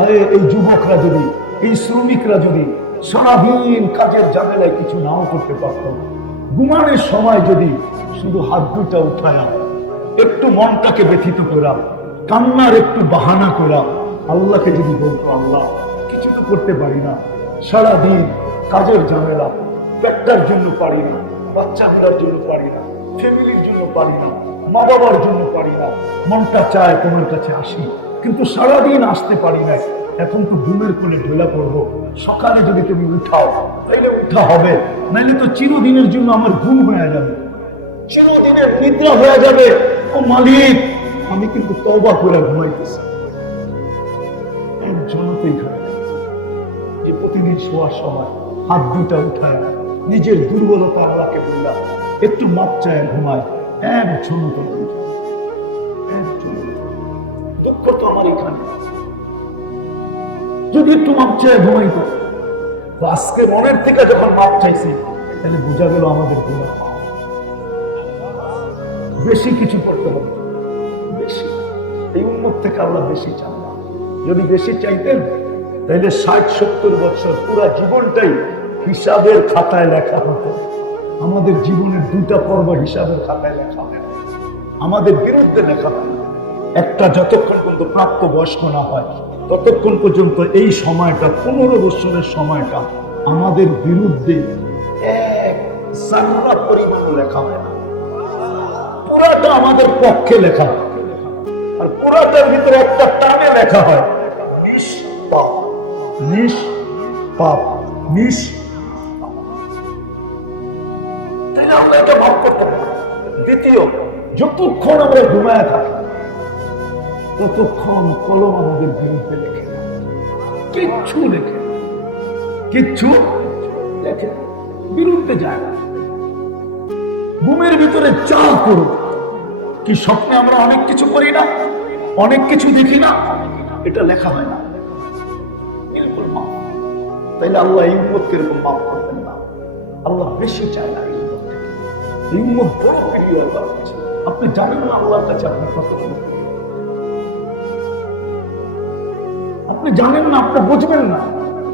হায় এই যুবকরা যদি, এই শ্রমিকরা যদি সারাদিন কাজের ঝামেলায় কিছু নাও করতে পারত, ঘুমানোর সময় যদি শুধু হাত দুটা উঠায়া একটু মনটাকে ব্যথিত করা, কান্নার একটু বাহানা করা, আল্লাহকে যদি বলতো আল্লাহ কিছু তো করতে পারি না, সারাদিন কাজের ঝামেলা, পেটটার জন্য পারি না, বাচ্চাগুলোর জন্য পারি না, ফ্যামিলির জন্য পারি না, মা বাবার জন্য পারি না, মনটা চায় তোমার কাছে আসি, কিন্তু সারাদিন আসতে পারি না, এখন তো ঘুমের কোলে ঢোলা পড়বো, সকালে যদি তুমি উঠাও তাইলে উঠা হবে, নাইলে তো চিরদিনের জন্য আমার ঘুম হয়ে যাবে, চিরদিনের নিদ্রা হয়ে যাবে। ও মালিক, আমি কিন্তু তওবা করে ঘুমাইতেছি। একজনকেই খায় যে প্রতিদিন শোয়ার সময় হাত দুটা উঠায় নিজের দুর্বলতা আল্লাহকে বললাম, একটু মাপ চায় ঘুমায়, একজন তো দুঃখ তো আমার এখানে, যদি একটু মাপ চায় ঘুমাইত, আজকে মনের থেকে যখন মাপ চাইছি তাহলে বোঝা গেল আমাদের গুনাহ বেশি কিছু করতে হবে, বেশি। এই উম্মত থেকে আল্লাহ বেশি চান না। যদি বেশি চাইতেন তাহলে 60-70 বছর পুরো জীবনটাই হিসাবের খাতায় লেখা হতো। আমাদের জীবনের 2টা পর্ব হিসাবের খাতায় লেখা হয়, আমাদের বিরুদ্ধে লেখা হয়। একটা যতক্ষণ পর্যন্ত প্রাপ্ত বয়স্ক না হয় ততক্ষণ পর্যন্ত এই সময়টা 15 বছরের সময়টা আমাদের বিরুদ্ধে এক জাররা পরিমাণও লেখা হয় না, পুরাটা আমাদের পক্ষে লেখা হয়। আর পুরাটার ভিতরে একটা টানে লেখা হয় নিষ্পাপ, নিষ্পাপ, তাহলে আমরা এটা ভাব করতে পারি। দ্বিতীয়, যতক্ষণ আমরা ঘুমায় থাকি ততক্ষণ কলম আমাদের বিরুদ্ধে লেখে, কিচ্ছু লেখে, কিচ্ছু লেখে, বিরুদ্ধে যায় না। ঘুমের ভিতরে যা করো, কি স্বপ্নে আমরা অনেক কিছু করি না, অনেক কিছু দেখি না, এটা লেখা হয় না, বিলকুল মাফ। তাইলে আল্লাহ এই উম্মতকে এরকম মাফ করবেন না। আল্লাহ বেশি চায় না এই উম্মত থেকে। এই উম্মত বড় প্রিয় আল্লাহর কাছে। আপনি জানেন না আল্লাহর কাছে আপনার কত, আপনি জানেন না, আপনি বুঝবেন না,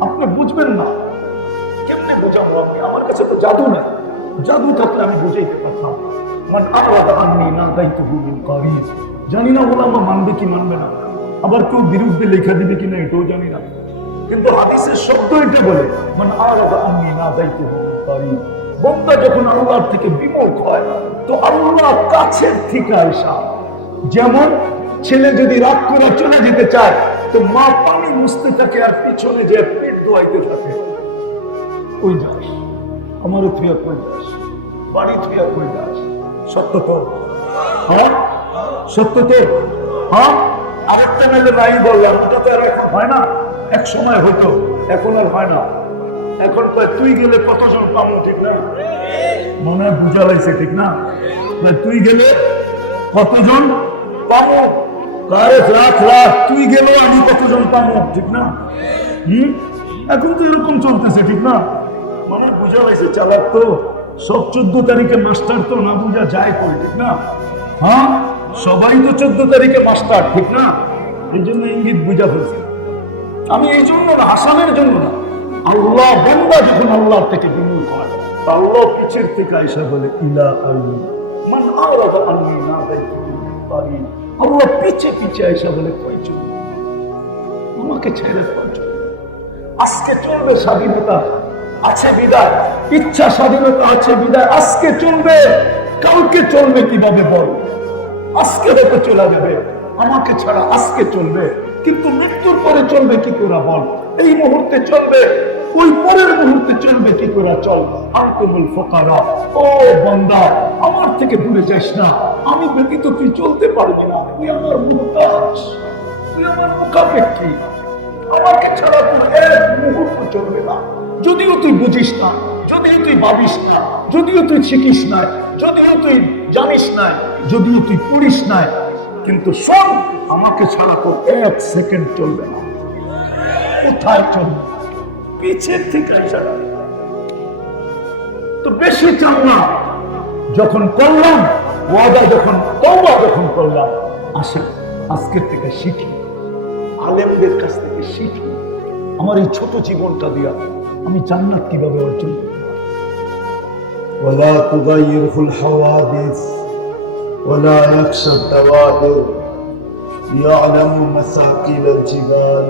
আপনি বুঝবেন না। কেমনে বোঝাবো? আপনি আমার কাছে তো জাদু নেই, জাদু থাকলে আমি বুঝাইতে পারতাম। মান আরাদা আন্নী নাদাইতুহু মিন কারিব। জানি না ওলামা মানবে কি মানবে না, আবার কেউ বিরুদ্ধে লেখা দিবে কিনা এটাও জানি না, কিন্তু হাদিসের শব্দ এটা বলে মান আরাদা আন্নী নাদাইতুহু মিন কারিব। বান্দা যখন আল্লাহর থেকে বিমুখ হয় তো আল্লাহ কাছের থেকে আসা, যেমন ছেলে যদি রাগ করে চলে যেতে চায় তো মা পানি মুছতে থাকে আর পিছনে যে পেট ধোয়াইতে থাকে, ওই যাস আমারও থুয়া কই যাস, বাড়ি থুয়া কই যাস। সত্য তো, হ্যাঁ সত্য তো, হ্যাঁ। আরেকটা মেলে নাই বললাম, ওটা তো আর এখন হয় না, এক সময় হতো, এখন আর হয় না। এখন তুই গেলে কতজন পাবো, ঠিক না? মনে হয় বুঝা লাগছে, ঠিক না? তুই গেলে কতজন পাবো, রাখ রাখ, তুই গেলেও আমি কতজন পাবো, ঠিক না? এখন তো এরকম চলতেছে, ঠিক না? মানে বুঝা লাগছে, চালাক তো সব 14 তারিখে মাস্টার তো না বুঝা যায় কই, ঠিক না? হ্যাঁ, সবাই তো 14 তারিখে মাস্টার, ঠিক না? এই জন্য ইঙ্গিত বুঝা ফেলছে। আমি এই জন্য না, হাসানের জন্য না। আল্লাহ বান্দা যখন আল্লাহর থেকে বিমুখ হয়, আল্লাহ পিছের থেকে আইসা বলে ইলা আইয়ুব মান আরাদা আন্নী নাদাইতুহু মিন কারিব। আল্লাহ পিছে পিছে আইসা বলে কই চল, আমাকে ছেড়ে কই চল। আজকে চলবে স্বাধীনতা আছে বিদায়, ইচ্ছা স্বাধীনতা আছে বিদায়, আজকে চলবে, কালকে চলবে কিভাবে বল? আজকে হয়তো চলে যাবে, আমাকে ছাড়া আজকে চলবে, কিন্তু মৃত্যুর পরে চলবে কি করে বল? এই মুহূর্তে চলবে, ওই পরের মুহূর্তে চলবে কি করে? চল। আনতুমুল ফুকারা, ও বান্দা আমার থেকে দূরে যাস না, আমি ব্যতীত তুই চলতে পারবি না, তুই আমার মুহতাজ, তুই আমার মুখাপেক্ষী, আমাকে ছাড়া তুই এক মুহূর্ত চলবে না। যদিও তুই বুঝিস না, যদিও তুই ভাবিস না, যদিও তুই শিখিস না, যদিও তুই জানিস না, যদিও তুই পড়িস না, কিন্তু শোন, আমাকে ছাড়া তো 1 সেকেন্ড চলবে না। কোথায় চলবে? পিছের থেকে আইসা। তো বেশি চান না, যখন করলাম ওয়াদা, যখন তওবা যখন করলাম, আসেন আজকের থেকে শিখি, আলেমদের কাছ থেকে শিখি, আমার এই ছোট জীবনটা দিয়া আমি জান্নাত কিভাবে অর্জন করব। ولا تغيره الحوادث ولا يخشى الدوائر يعلم مساكل الجبال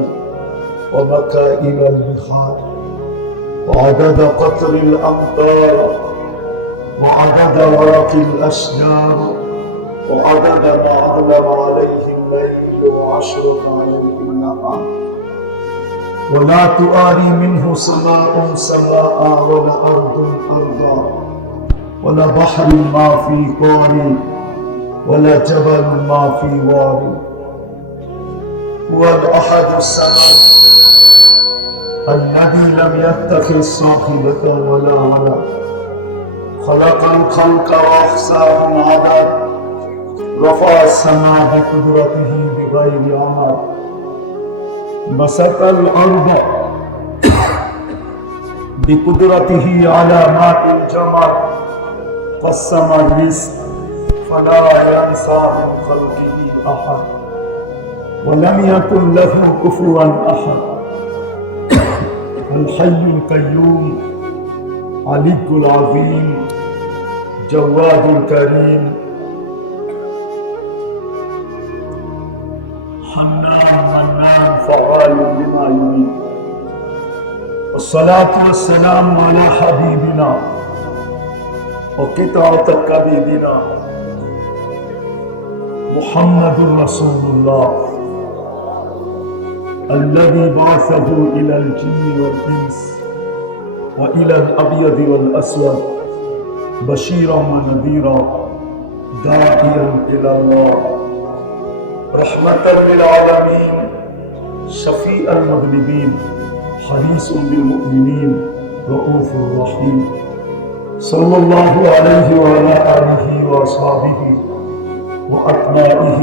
ومكائل البحار وعدد قطر الأمطار وعدد ورق الأشجار وعدد ما علم عليه الليل وعشر عليه النهار ولا تؤاري منه سماء سماء ولا أرض أرضا ولا بحر ما في قار ولا جبل ما في وار هو الأحد الصمد الذي لم يتخذ صاحبة ولا ولد خلق الخلق وأحصاهم عدد رفع السماء بقدرته بغير عمد بسط الأرض بقدرته على ماء الجمر قسم الرزق فلا ينسى من خلقه أحد ولم يكن له كفوا أحد الحي القيوم علي العظيم جواد الكريم حنان منان فعال لما يريد والصلاة والسلام على حبيبنا وقطعة كبيرنا محمد رسول الله الذي بعثه إلى الجن والإنس وإلى الأبيض والأسود بشيرا ونذيرا داعيا إلى الله رحمة للعالمين شفيع المذنبين حريص بالمؤمنين رؤوف رحيم صلى الله عليه وعلى آله وأصحابه وأتباعه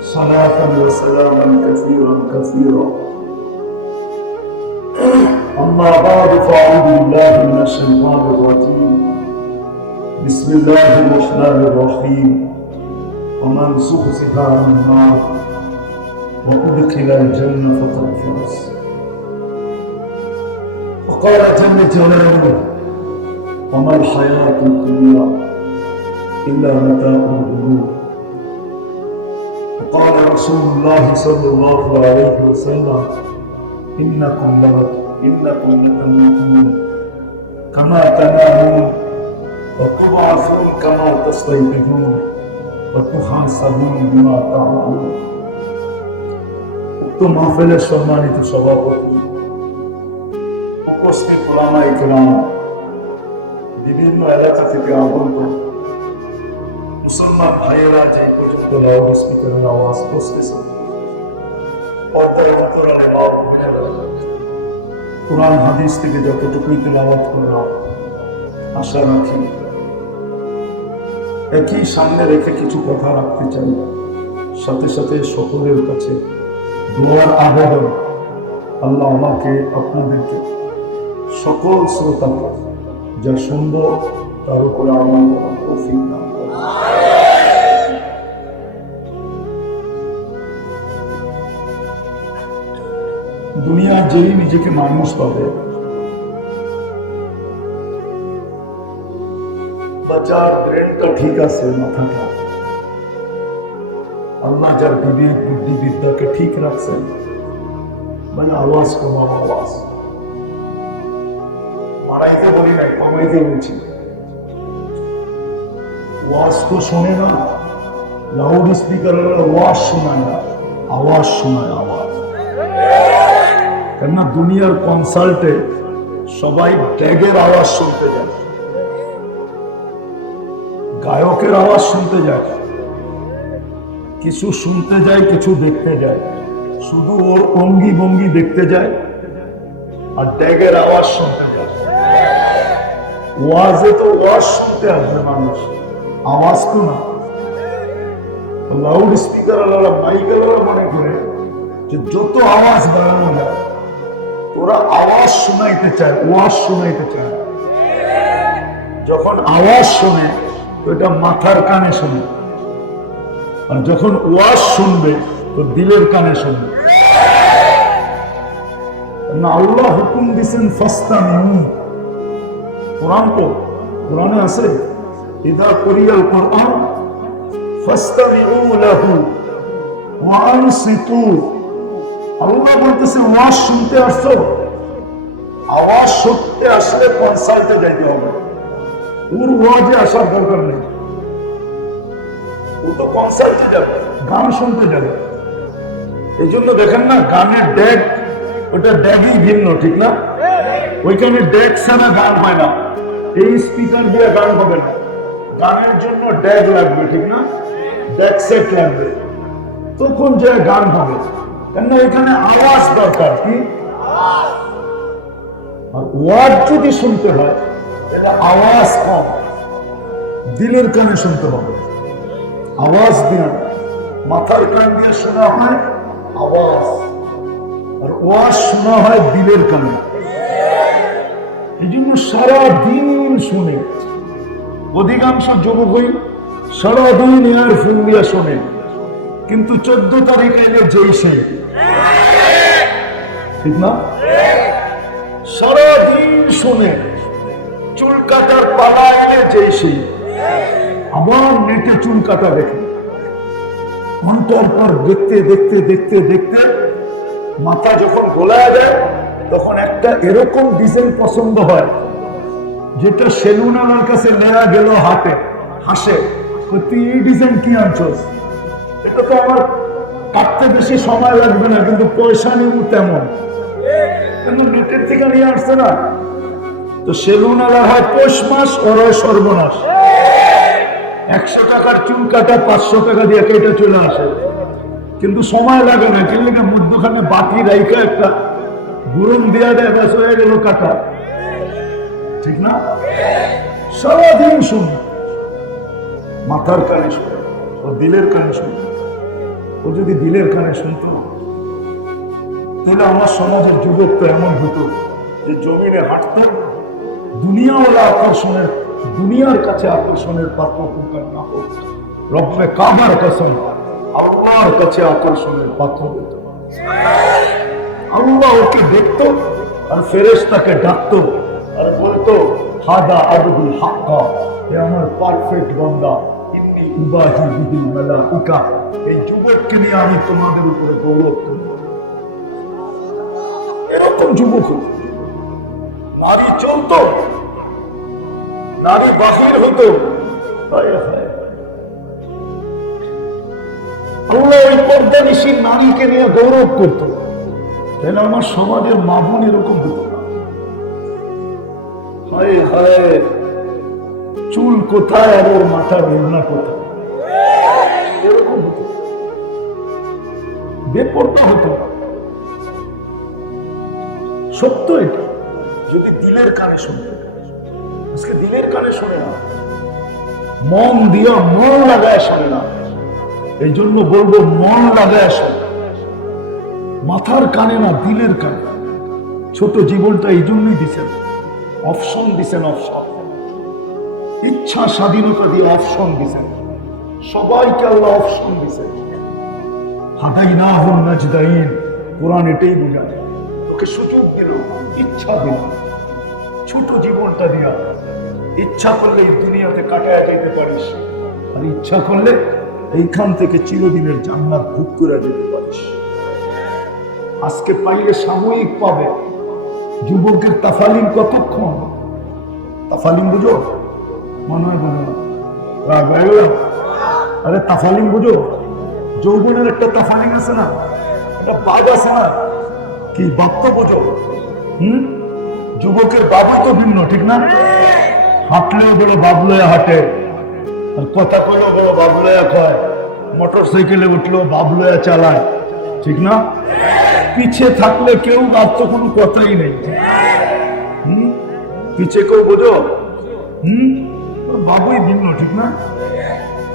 صلاة وسلاما كثيرا كثيرا أما بعد فأعوذ بالله من الشيطان الرجيم بسم الله الرحمن الرحيم ومن زحزح عن النار وأدخل الجنة فقد فاز وقال جل جلاله وما الحياة الدنيا إلا متاع الغرور وقال رسول الله صلى الله عليه وسلم إنكم لتموتون كما تنامون وتبعثون كما تستيقظون وتحاسبون بما تعملون উক্ত মাহফিলের সম্মানিত সভাপতি, উপস্থিত উলামায়ে কেরাম, বিভিন্ন এলাকা থেকে আগত মুসলমান ভাইয়েরা যে পর্যন্ত লাউড স্পিকারের আওয়াজ পৌঁছতেছে, কোরআন হাদিস থেকে যতটুকুই তেলাওয়াত করলাম, আশা রাখি একই সামনে রেখে কিছু কথা রাখতে চাই। সাথে সাথে সকলের কাছে দোয়ার আবেদন, আল্লাহ আমাকে আপনাদেরকে সকল শ্রোতাকে যা সুন্দর তার উপরে আমল করার তৌফিক দান করুন। দুনিয়া যেই নিজেকে মানুষ পাবে বা যার ব্রেনটা ঠিক আছে, মাথাটা, আল্লাহ যার বিবেক বুদ্ধি বিদ্যাকে ঠিক রাখছেন, মানে আওয়াজ কমাম, আওয়াজ মারাইতে বলি নাই, কমাইতে বলছি। ওয়াজ তো শোনে না, লাউড স্পিকার ওয়াজ শোনায় না, আওয়াজ শোনায়, আওয়াজ। কেননা দুনিয়ার কনসার্টে সবাই ট্যাগের আওয়াজ শুনতে যায়, গায়কের আওয়াজ শুনতে যায়, কিছু শুনতে যায়, কিছু দেখতে যায়, শুধু ওর অঙ্গি ভঙ্গি দেখতে যায় আর ট্যাগের আওয়াজ শুনতে যায়। ওয়াজে তো ওয়াজ শুনতে আসবে মানুষ, আওয়াজ তো না। লাউড স্পিকার আলাদা, মাইক আলাদা মনে করে যে যত আওয়াজ বাড়ানো যায়, ওরা আওয়াজ শোনাইতে চায়, ওয়াজ শোনাইতে চায়। যখন আওয়াজ শোনে তো এটা মাথার কানে শোনে, আর যখন ওয়াজ শুনবে তো দিলের কানে শুনবে। না আল্লাহ হুকুম দিছেন ফাস্তামিউ। কোরআন তো কোরআনে আছে ইদা কুরিয়াল কোরআন ফাস্তামিউ লাহু ওয়া আনসিতু। আল্লাহ বলতেছে ওয়াজ শুনতে আসছো, আওয়াজ শুনতে আসলে কনসার্টে যাইতে হবে, ওর ওয়াজে আসার দরকার নেই। ও তো কনসার্টে যাবে, গান শুনতে যাবে। এই জন্য দেখেন না গানের ডেক, ওটা ডেকই ভিন্ন, ঠিক না? ওইখানে ডেক ছাড়া গান হয় না, এই স্পিকার দিয়ে গান হবে না, গানের জন্য ডেক লাগবে, ঠিক না? ডেক সেট লাগবে, তখন যে গান হবে। কেন এখানে আওয়াজ দরকার, কি? আর ওয়াজ যদি শুনতে হয় তাহলে আওয়াজ কম, দিলের কানে শুনতে হবে। আওয়াজ দিয়ে মাথার কান দিয়ে শোনা হয় আওয়াজ, আর ওয়াজ শোনা হয় দিলের কানে। এই জন্য সারাদিন শুনে, অধিকাংশ যুবকই সারাদিন ইয়ারফোন দিয়ে শোনে, কিন্তু 14 তারিখ এলে যেই সে, ঠিক না? সারাদিন শুনে, চুল কাটার পালা এলে যেই সে, আবার নেটে চুল কাটা দেখে, ঘন্টার পর দেখতে দেখতে দেখতে দেখতে মাথা যখন গোলায় যায়, তখন একটা এরকম ডিজাইন পছন্দ হয় যেটা সেলুন আমার কাছে নেওয়া গেল হাতে, হাসে, তুই এই ডিজাইন কি আনছস? এটা তো আমার কাটতে বেশি সময় লাগবে না, কিন্তু পয়সা নিব তেমন, কিন্তু নেটের থেকে নিয়ে আসছে না। তো সেলুন আলা হয় পৌষ মাস, ওরা সর্বনাশ। 100 টাকার চুল কাটা 500 টাকা দিয়ে কেটে চলে আসে, কিন্তু সময় লাগে না, কিন্তু মধ্যখানে বাকি রাইখা একটা গুরুম দেয়া দেয়, বাস হয়ে গেল কাটা, ঠিক না? সারাদিন শুনে, মাথার কানে শুনে, ও দিলের কানে শুনে। ও যদি দিলের কানে শুনতো তাহলে আমার সমাজের যুবক তো এমন হতো যে জমিনে হাঁটতেন, দুনিয়াওয়ালা আকর্ষণের, দুনিয়ার কাছে আকর্ষণের পাত্র না হোক, রব্বে কাবার কসম আল্লাহর কাছে আকর্ষণের পাত্র হতো। আল্লাহ ওকে দেখতো আর ফেরেশতাকে ডাকতো আর বলতো হাদা আবদুল হাক্কা, এ আমার পারফেক্ট বান্দা, ইন্নী উবাহি বিহিল মালাইকা। এই যুবককে নিয়ে আমি তোমাদের উপরে গৌরব করব। এরকম যুবক হতো। নারী চলতো, নারী বাহির হতো, আল্লাহ ওই পর্দানিশীল নারীকে নিয়ে গৌরব করতো। তাহলে আমার সমাজের মা বোন এরকম হতো না। হায় হায়, চুল কোথায় আর ওর মাথার ওড়না কোথায়, এরকম হতো, বেপরোয়া হতো। সত্য এটা, যদি দিলের কানে শুনতে। আজকে দিলের কানে শোনে না, মন দিয়া মন লাগায় শোনে না। এই জন্য বলবো মন লাগায় শোনে, মাথার কানে না, দিলের কানে। ছোট জীবনটা এই জন্যই দিচ্ছেন, অপশন দিচ্ছেন, অপশন, ইচ্ছা স্বাধীনতা দিয়ে অপশন দিচ্ছেন। সবাইকে আল্লাহ অপশন দিচ্ছেন। হাদাইনাহুন নাজদাইন, কোরআন এটাই বোঝায়। তোকে সুযোগ দিল, ইচ্ছা দিল, ছোট জীবনটা দিয়া ইচ্ছা করলে এই দুনিয়াতে কাটায় যেতে পারিস, আর ইচ্ছা করলে এইখান থেকে চিরদিনের জান্নাত ভোগ করে যেতে পারিস। আজকে পাইলে সাময়িক পাবে। যুবকের তাফালিম কতক্ষণ? তাফালিম বুঝো? মনে হয় মনে হয় আরে তাফালিম বুঝো? যৌবনের একটা তাফালিম আছে না, একটা বাঘ আছে না, কি বাপ তো বোঝো? যুবকের বাবা তো ভিন্ন, ঠিক না? হাঁটলেও বড় বাবলয়া হাঁটে, আর কথা কইলেও বড় বাবলয়া কয়, মোটর সাইকেলে উঠলেও বাবলয়া চালায়, ঠিক না? পিছে থাকলে কেউ আর তো কোনো কথাই নেই। পিছে কেউ বোঝো? বাবুই ভিন্ন, ঠিক না?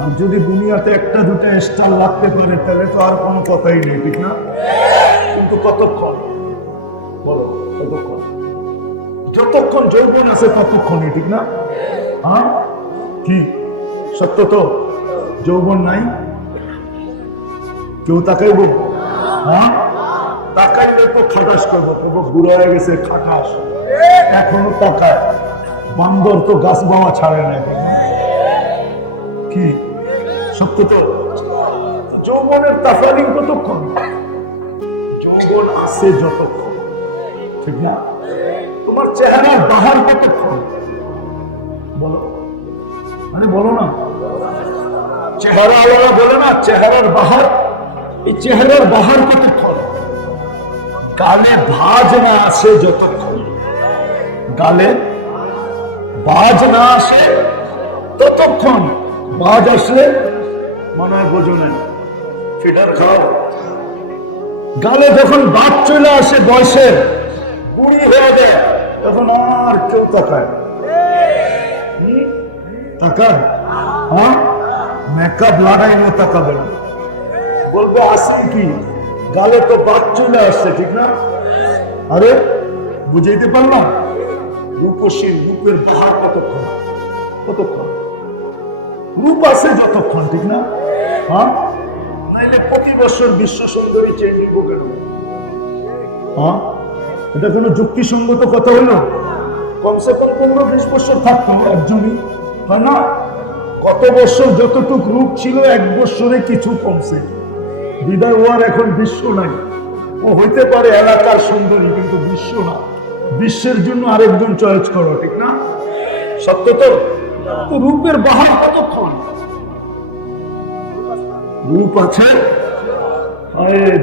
আর যদি দুনিয়াতে একটা দুটা স্টার লাগতে পারে তাহলে তো আর কোনো কথাই নেই, ঠিক না? কিন্তু কতক্ষণ বলো, কতক্ষণ? যতক্ষণ যৌবন আছে ততক্ষণই, ঠিক না? হ্যাঁ, কি সত্য তো? যৌবন নাই, কেউ তাকাইব? হ্যাঁ, তাকাইলে তো খাটাস করবো, তবু বুড়ো হয়ে গেছে খাটাস, এখনো তাকায়। বান্দর তো গাছ বাওয়া ছাড়ে না এখনো। কি সত্য তো? যৌবনের তাফালিং কতক্ষণ? যৌবন আছে যতক্ষণ, ঠিক না? তোমার চেহারার বাহার কতক্ষণ? বলো, আরে বলো না। চেহারা আলাদা বলে না, চেহারার বাহার। এই চেহারার বাহার কতক্ষণ? গালে ভাঁজ না আসে যতক্ষণ, গালে ভাঁজ না আসে ততক্ষণ। ভাঁজ আসলে মনে হয় বোঝো না, ফিডার খাও। গালে যখন ভাঁজ চলে আসে, বয়সের বুড়ি হয়ে যায়, তখন আর কেউ তাকায় তাকায়? হ্যাঁ, মেকআপ লাগাই না তাকাবে না, বলবে আসে কি, গালে তো ভাঁজ চলে আসছে, ঠিক না? আরে বুঝাইতে পারলাম? রূপসী রূপের বাহার কতক্ষণ? কতক্ষণ? রূপ আছে যতক্ষণ, ঠিক না? হ্যাঁ, নাইলে প্রতি বছর বিশ্ব সুন্দরী চেয়ে নিব কেন? হ্যাঁ, এটা কোনো যুক্তিসঙ্গত কথা হলো? কমসে কম 15-20 বছর থাকতো একজনই, হয় না? কত বছর যতটুক রূপ ছিল, 1 বছরে কিছু কমছে, বিদায় হওয়ার এখন বিশ্ব নাই। ও হইতে পারে এলাকার সুন্দরী, কিন্তু বিশ্ব না। বিশ্বের জন্য আরেকজন চয়েস করো, ঠিক না? সত্য তো? রূপের বাহার কতক্ষণ? রূপ আছে,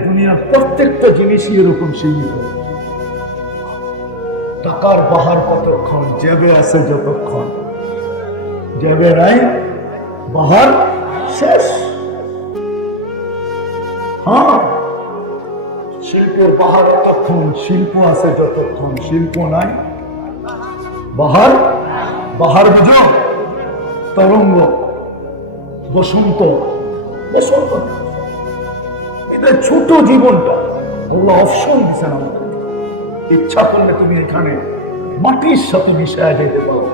দুনিয়ার প্রত্যেকটা জিনিসই এরকম সীমিত। টাকার বাহার কতক্ষণ? জেবে আছে যতক্ষণ, জেবে নাই বাহার শেষ। হ্যাঁ, শিল্পের বাহার ততক্ষণ, শিল্প আছে যতক্ষণ, শিল্প নাই বাহার। বাহার বুঝো? তরঙ্গ, বসন্ত। বসন্ত এটা ছোট জীবনটা আল্লাহ অপশন দিচ্ছেন আমাকে। ইচ্ছা করলে তুমি এখানে মাটির সাথে মিশায় যেতে পারো,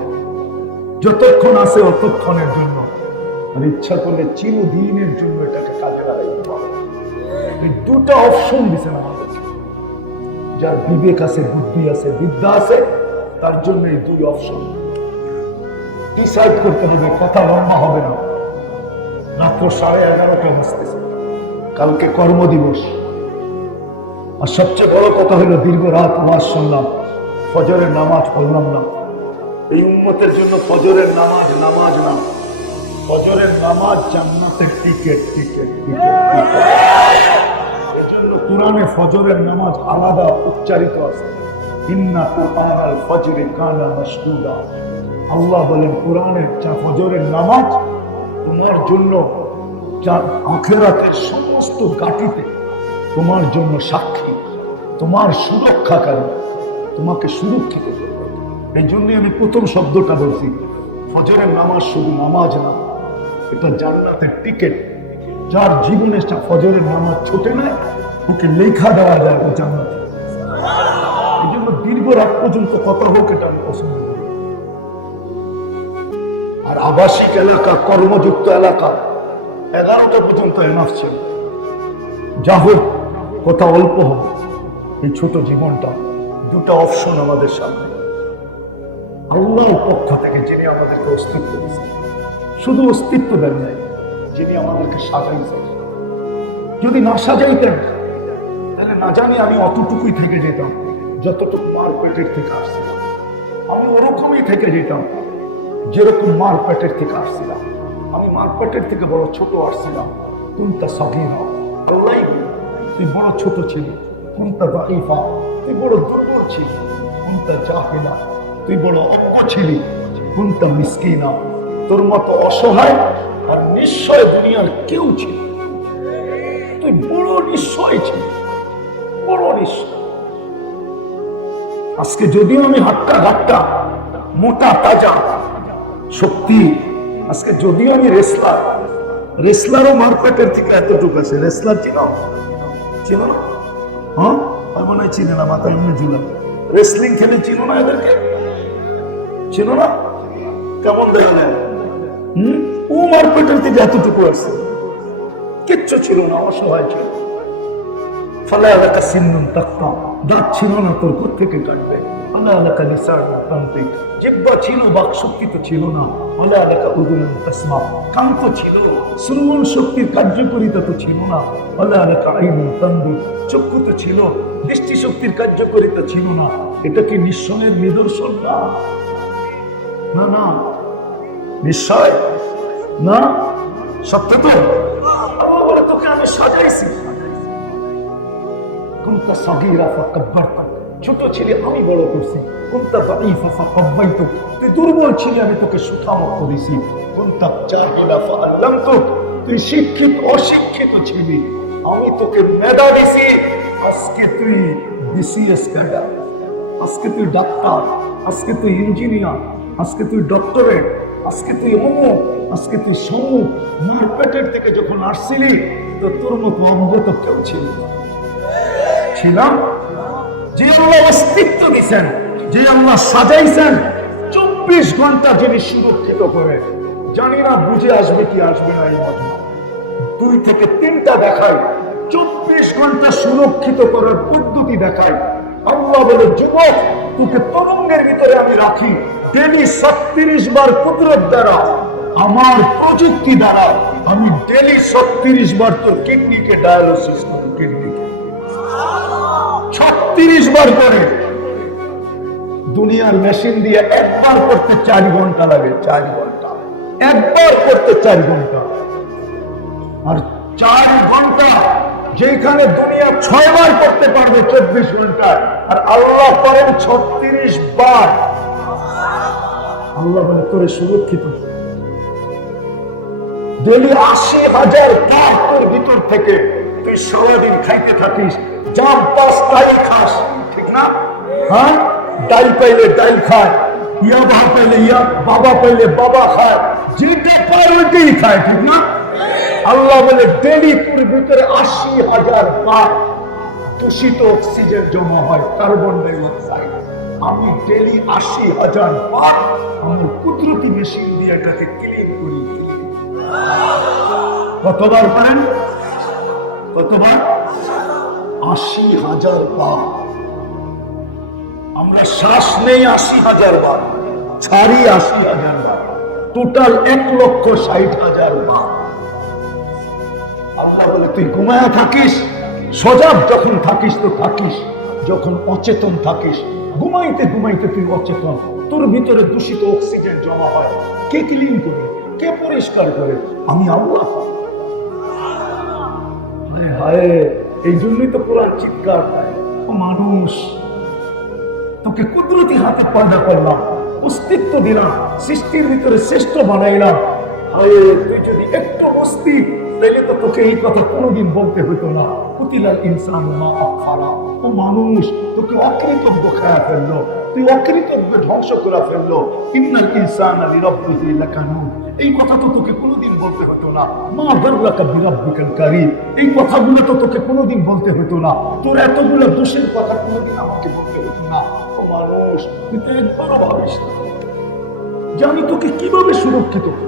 যতক্ষণ আছে অতক্ষণের জন্য। আর ইচ্ছা করলে চিরদিনের জন্য এটাকে কাজে লাগাইতে পারো। এই দুটা অপশন দিচ্ছেন আমাদেরকে। যার বিবেক আছে, বুদ্ধি আছে, বিদ্যা আছে, তার জন্য এই 2 অপশন ডিসাইড করতে হবে। কথা লম্বা হবে না, রাত্র 11:30 বাজতেছে, কালকে কর্মদিবস। আর সবচেয়ে বড় কথা হলো, দীর্ঘ রাত ওয়াজ শুনলাম, ফজরের নামাজ পড়লাম না। এই উম্মতের জন্য ফজরের নামাজ নামাজ না, ফজরের নামাজ জান্নাতের টিকেট, টিকেট, টিকেট। এজন্য কোরআনে ফজরের নামাজ আলাদা উচ্চারিত আছে, ইন্না কুরআনাল ফজরি কানা মাশহুদা। আল্লাহ বলেন কোরআনের ফজরের নামাজ তোমার জন্য আখিরাতের সমস্ত ঘাটিতে তোমার জন্য সাক্ষী, তোমার সুরক্ষাকারী, তোমাকে সুরক্ষিত করবে। এই জন্যই আমি প্রথম শব্দটা বলছি, ফজরের নামাজ শুধু নামাজ না, এটা জান্নাতের টিকেট। যার জীবনে ফজরের নামাজ ছোটে না, ওকে লেখা দেওয়া যায় ও জান্নাতে। এই জন্য দীর্ঘ রাত পর্যন্ত কথা হোক, এটা আমি পছন্দ করি। আর আবাসিক এলাকা, কর্মযুক্ত এলাকা 11টা পর্যন্ত এনাফ ছিল। যা হোক, কথা অল্প হোক, এই ছোট জীবনটা 2টা অপশন আমাদের সামনে। আল্লাহর পক্ষ থেকে যিনি আমাদেরকে অস্তিত্ব দিয়েছেন, শুধু অস্তিত্ব দেন নাই, যিনি আমাদেরকে সাজাইছেন। যদি না সাজাইতেন তাহলে না জানি আমি অতটুকুই থেকে যেতাম, যতটুকু মার পেটের থেকে আসছিলাম। আমি ওরকমই থেকে যেতাম যেরকম মার পেটের থেকে আসছিলাম। আমি মার পেটের থেকে বড় ছোট আসছিলাম। কোনটা সগীর আল্লাহ, তুই বড় ছোট ছিলি। কোনটা দাঈফা, তুই বড় দুর্বল ছিলি। কোনটা জাহিলা, তুই বড় অজ্ঞ ছিলি। কোনটা মিসকিনা, তোর মতো অসহায় আর নিশ্চয় দুনিয়ার কেউ ছিল। তুই বড় নিশ্চয় ছিল, বড় নিশ্চয়। আজকে যদিও আমি হাট্টা ঘাট্টা, মোটা তাজা শক্তি, আজকে যদিও আমি রেসলার, রেসলারও মারপেটের থেকে এতটুকু আছে। রেসলার চিনো? চিনো না? হ্যাঁ, মনে হয় চিনে না, মাথায় এমনি ঝুলা। রেসলিং খেলে চিনো না এদেরকে? চিনো না? কেমন দেখা যায়? ও মারপেটের থেকে এতটুকু আছে, কিচ্ছু ছিল না, অসহায় ছিল। ফলে এলাকা সিন্নুন তাক্তা, দাঁত ছিল না তোর কোত্থেকে কাটবে। আল্লাহ এলাকা লিসান তান্ত্রিক, জিহ্বা ছিল, বাক শক্তি তো ছিল না। আল্লাহ এলাকা উদুন তাসমা, কান তো ছিল, শ্রবণ শক্তির কার্যকারিতা তো ছিল না। আল্লাহ এলাকা আইনুন তান্দি, চক্ষু তো ছিল, দৃষ্টি শক্তির কার্যকারিতা ছিল না। এটা কি নিঃস্বয়ের নিদর্শন? না না না, নিশ্চয় না, সত্য তো। আল্লাহ বলে তোকে আমি সাজাইছি। কুনতা সাগীরা ফাকাব্বারতুক, ছোট ছিলে আমি বড় করছি। কুনতা দাঈফা ফাকাব্বাইতুক, তুই দুর্বল ছিলে আমি তোকে সুঠামত করেছি। কুনতা জাহিলা ফাআল্লামতুক, তুই শিক্ষিত অশিক্ষিত ছিলি, আমি তোকে মেধা দিছি। আজকে তুই বিসিএস ক্যাডার, আজকে তুই ডাক্তার, আজকে তুই ইঞ্জিনিয়ার, আজকে তুই ডক্টরেট, আজকে তুই অমুক, আজকে তুই সমুক। মার পেটের থেকে যখন আসছিলি তো তোর মতো অঙ্গত কেউ ছিল ছিলাম। যে আল্লাহ অস্তিত্ব দিচ্ছেন, যে আল্লাহ সাজাইছেন, 24 ঘন্টা যিনি সুরক্ষিত করে, জানি না বুঝে আসবে কি আসবে না। এই মজা 2 থেকে 3টা দেখায়, 24 ঘন্টা সুরক্ষিত করার পদ্ধতি দেখায়। আল্লাহ বলে যুবক, তোকে তরঙ্গের ভিতরে আমি রাখি, ডেলি 36 বার কুদরত দ্বারা, আমার প্রযুক্তি দ্বারা আমি ডেলি 36 বার তোর কিডনিকে ডায়ালিসিস করি। কিডনিকে 36 বার করে। দুনিয়ার মেশিন দিয়ে একবার করতে 4 ঘন্টা লাগে, 4 ঘন্টা একবার করতে 4 ঘন্টা। আর 4 ঘন্টা যেখানে দুনিয়া 6 বার করতে পারবে 24 ঘন্টা, আর আল্লাহ করেন 36 বার। আল্লাহ বলে তোরে সুরক্ষিত, ডেলি 80,000 পাপ তোর ভিতর থেকে তুই সারাদিন খাইতে থাকিস। জাম পাস তাই খাস, ঠিক না? হ্যাঁ, ডাল পাইলে ডাল খায়, ইয়াবা পাইলে বাবা পাইলে বাবা খায়, যেটা পায় ওইটাই খায়, ঠিক না? আল্লাহ বলে ডেলি তোর ভিতরে 80,000 বার দূষিত অক্সিজেন জমা হয়, কার্বন ডাই অক্সাইড। আমি ডেলি 80,000 বার আমার কুদরতি মেশিন দিয়ে এটাকে ক্লিন করি। কতবার করেন? কতবার? 80,000 বার। আমরা শ্বাস নেই 80,000 বার, ছাড়ি 80,000 বার, টোটাল 1,60,000 বার। আল্লাহ বলে তুই ঘুমায়া থাকিস, সজাগ যখন থাকিস তো থাকিস, যখন অচেতন থাকিস, ঘুমাইতে ঘুমাইতে তুই অচেতন, তোর ভিতরে দূষিত অক্সিজেন জমা হয়। কে ক্লিন করে, কে পরিষ্কার করে? আমি আল্লাহ। হায় হায়, এই জন্যই তো কোরআন চিৎকার দেয়, ও মানুষ, তোকে কুদরতি হাতে পয়দা করলাম, অস্তিত্ব দিলাম, সৃষ্টির ভিতরে শ্রেষ্ঠ বানাইলাম। হায়, তুই যদি একটু বসতি তাহলে তো তোকে এই কথা কোনোদিন বলতে হইতো না। কুতিলাল ইনসান মা আকফারা, ও মানুষ, তোকে অকৃতজ্ঞ খায়া ফেললো, তুই অকৃতজ্ঞ ধ্বংস করে ফেললো। ইন্নাল ইনসানা লিরাব্বিহি লাকানুন, এই কথা তো তোকে কোনোদিন বলতে হতো না। মা গাররাকা বিরাব্বিকাল কারীম, এই কথাগুলো তো তোকে কোনোদিন বলতে হতো না। তোর এতগুলো দোষের কথা কোনোদিন আমাকে বলতে হতো না। ও মানুষ, তুই তো একবারও ভাবিস না যে আমি তোকে কিভাবে সুরক্ষিত করব।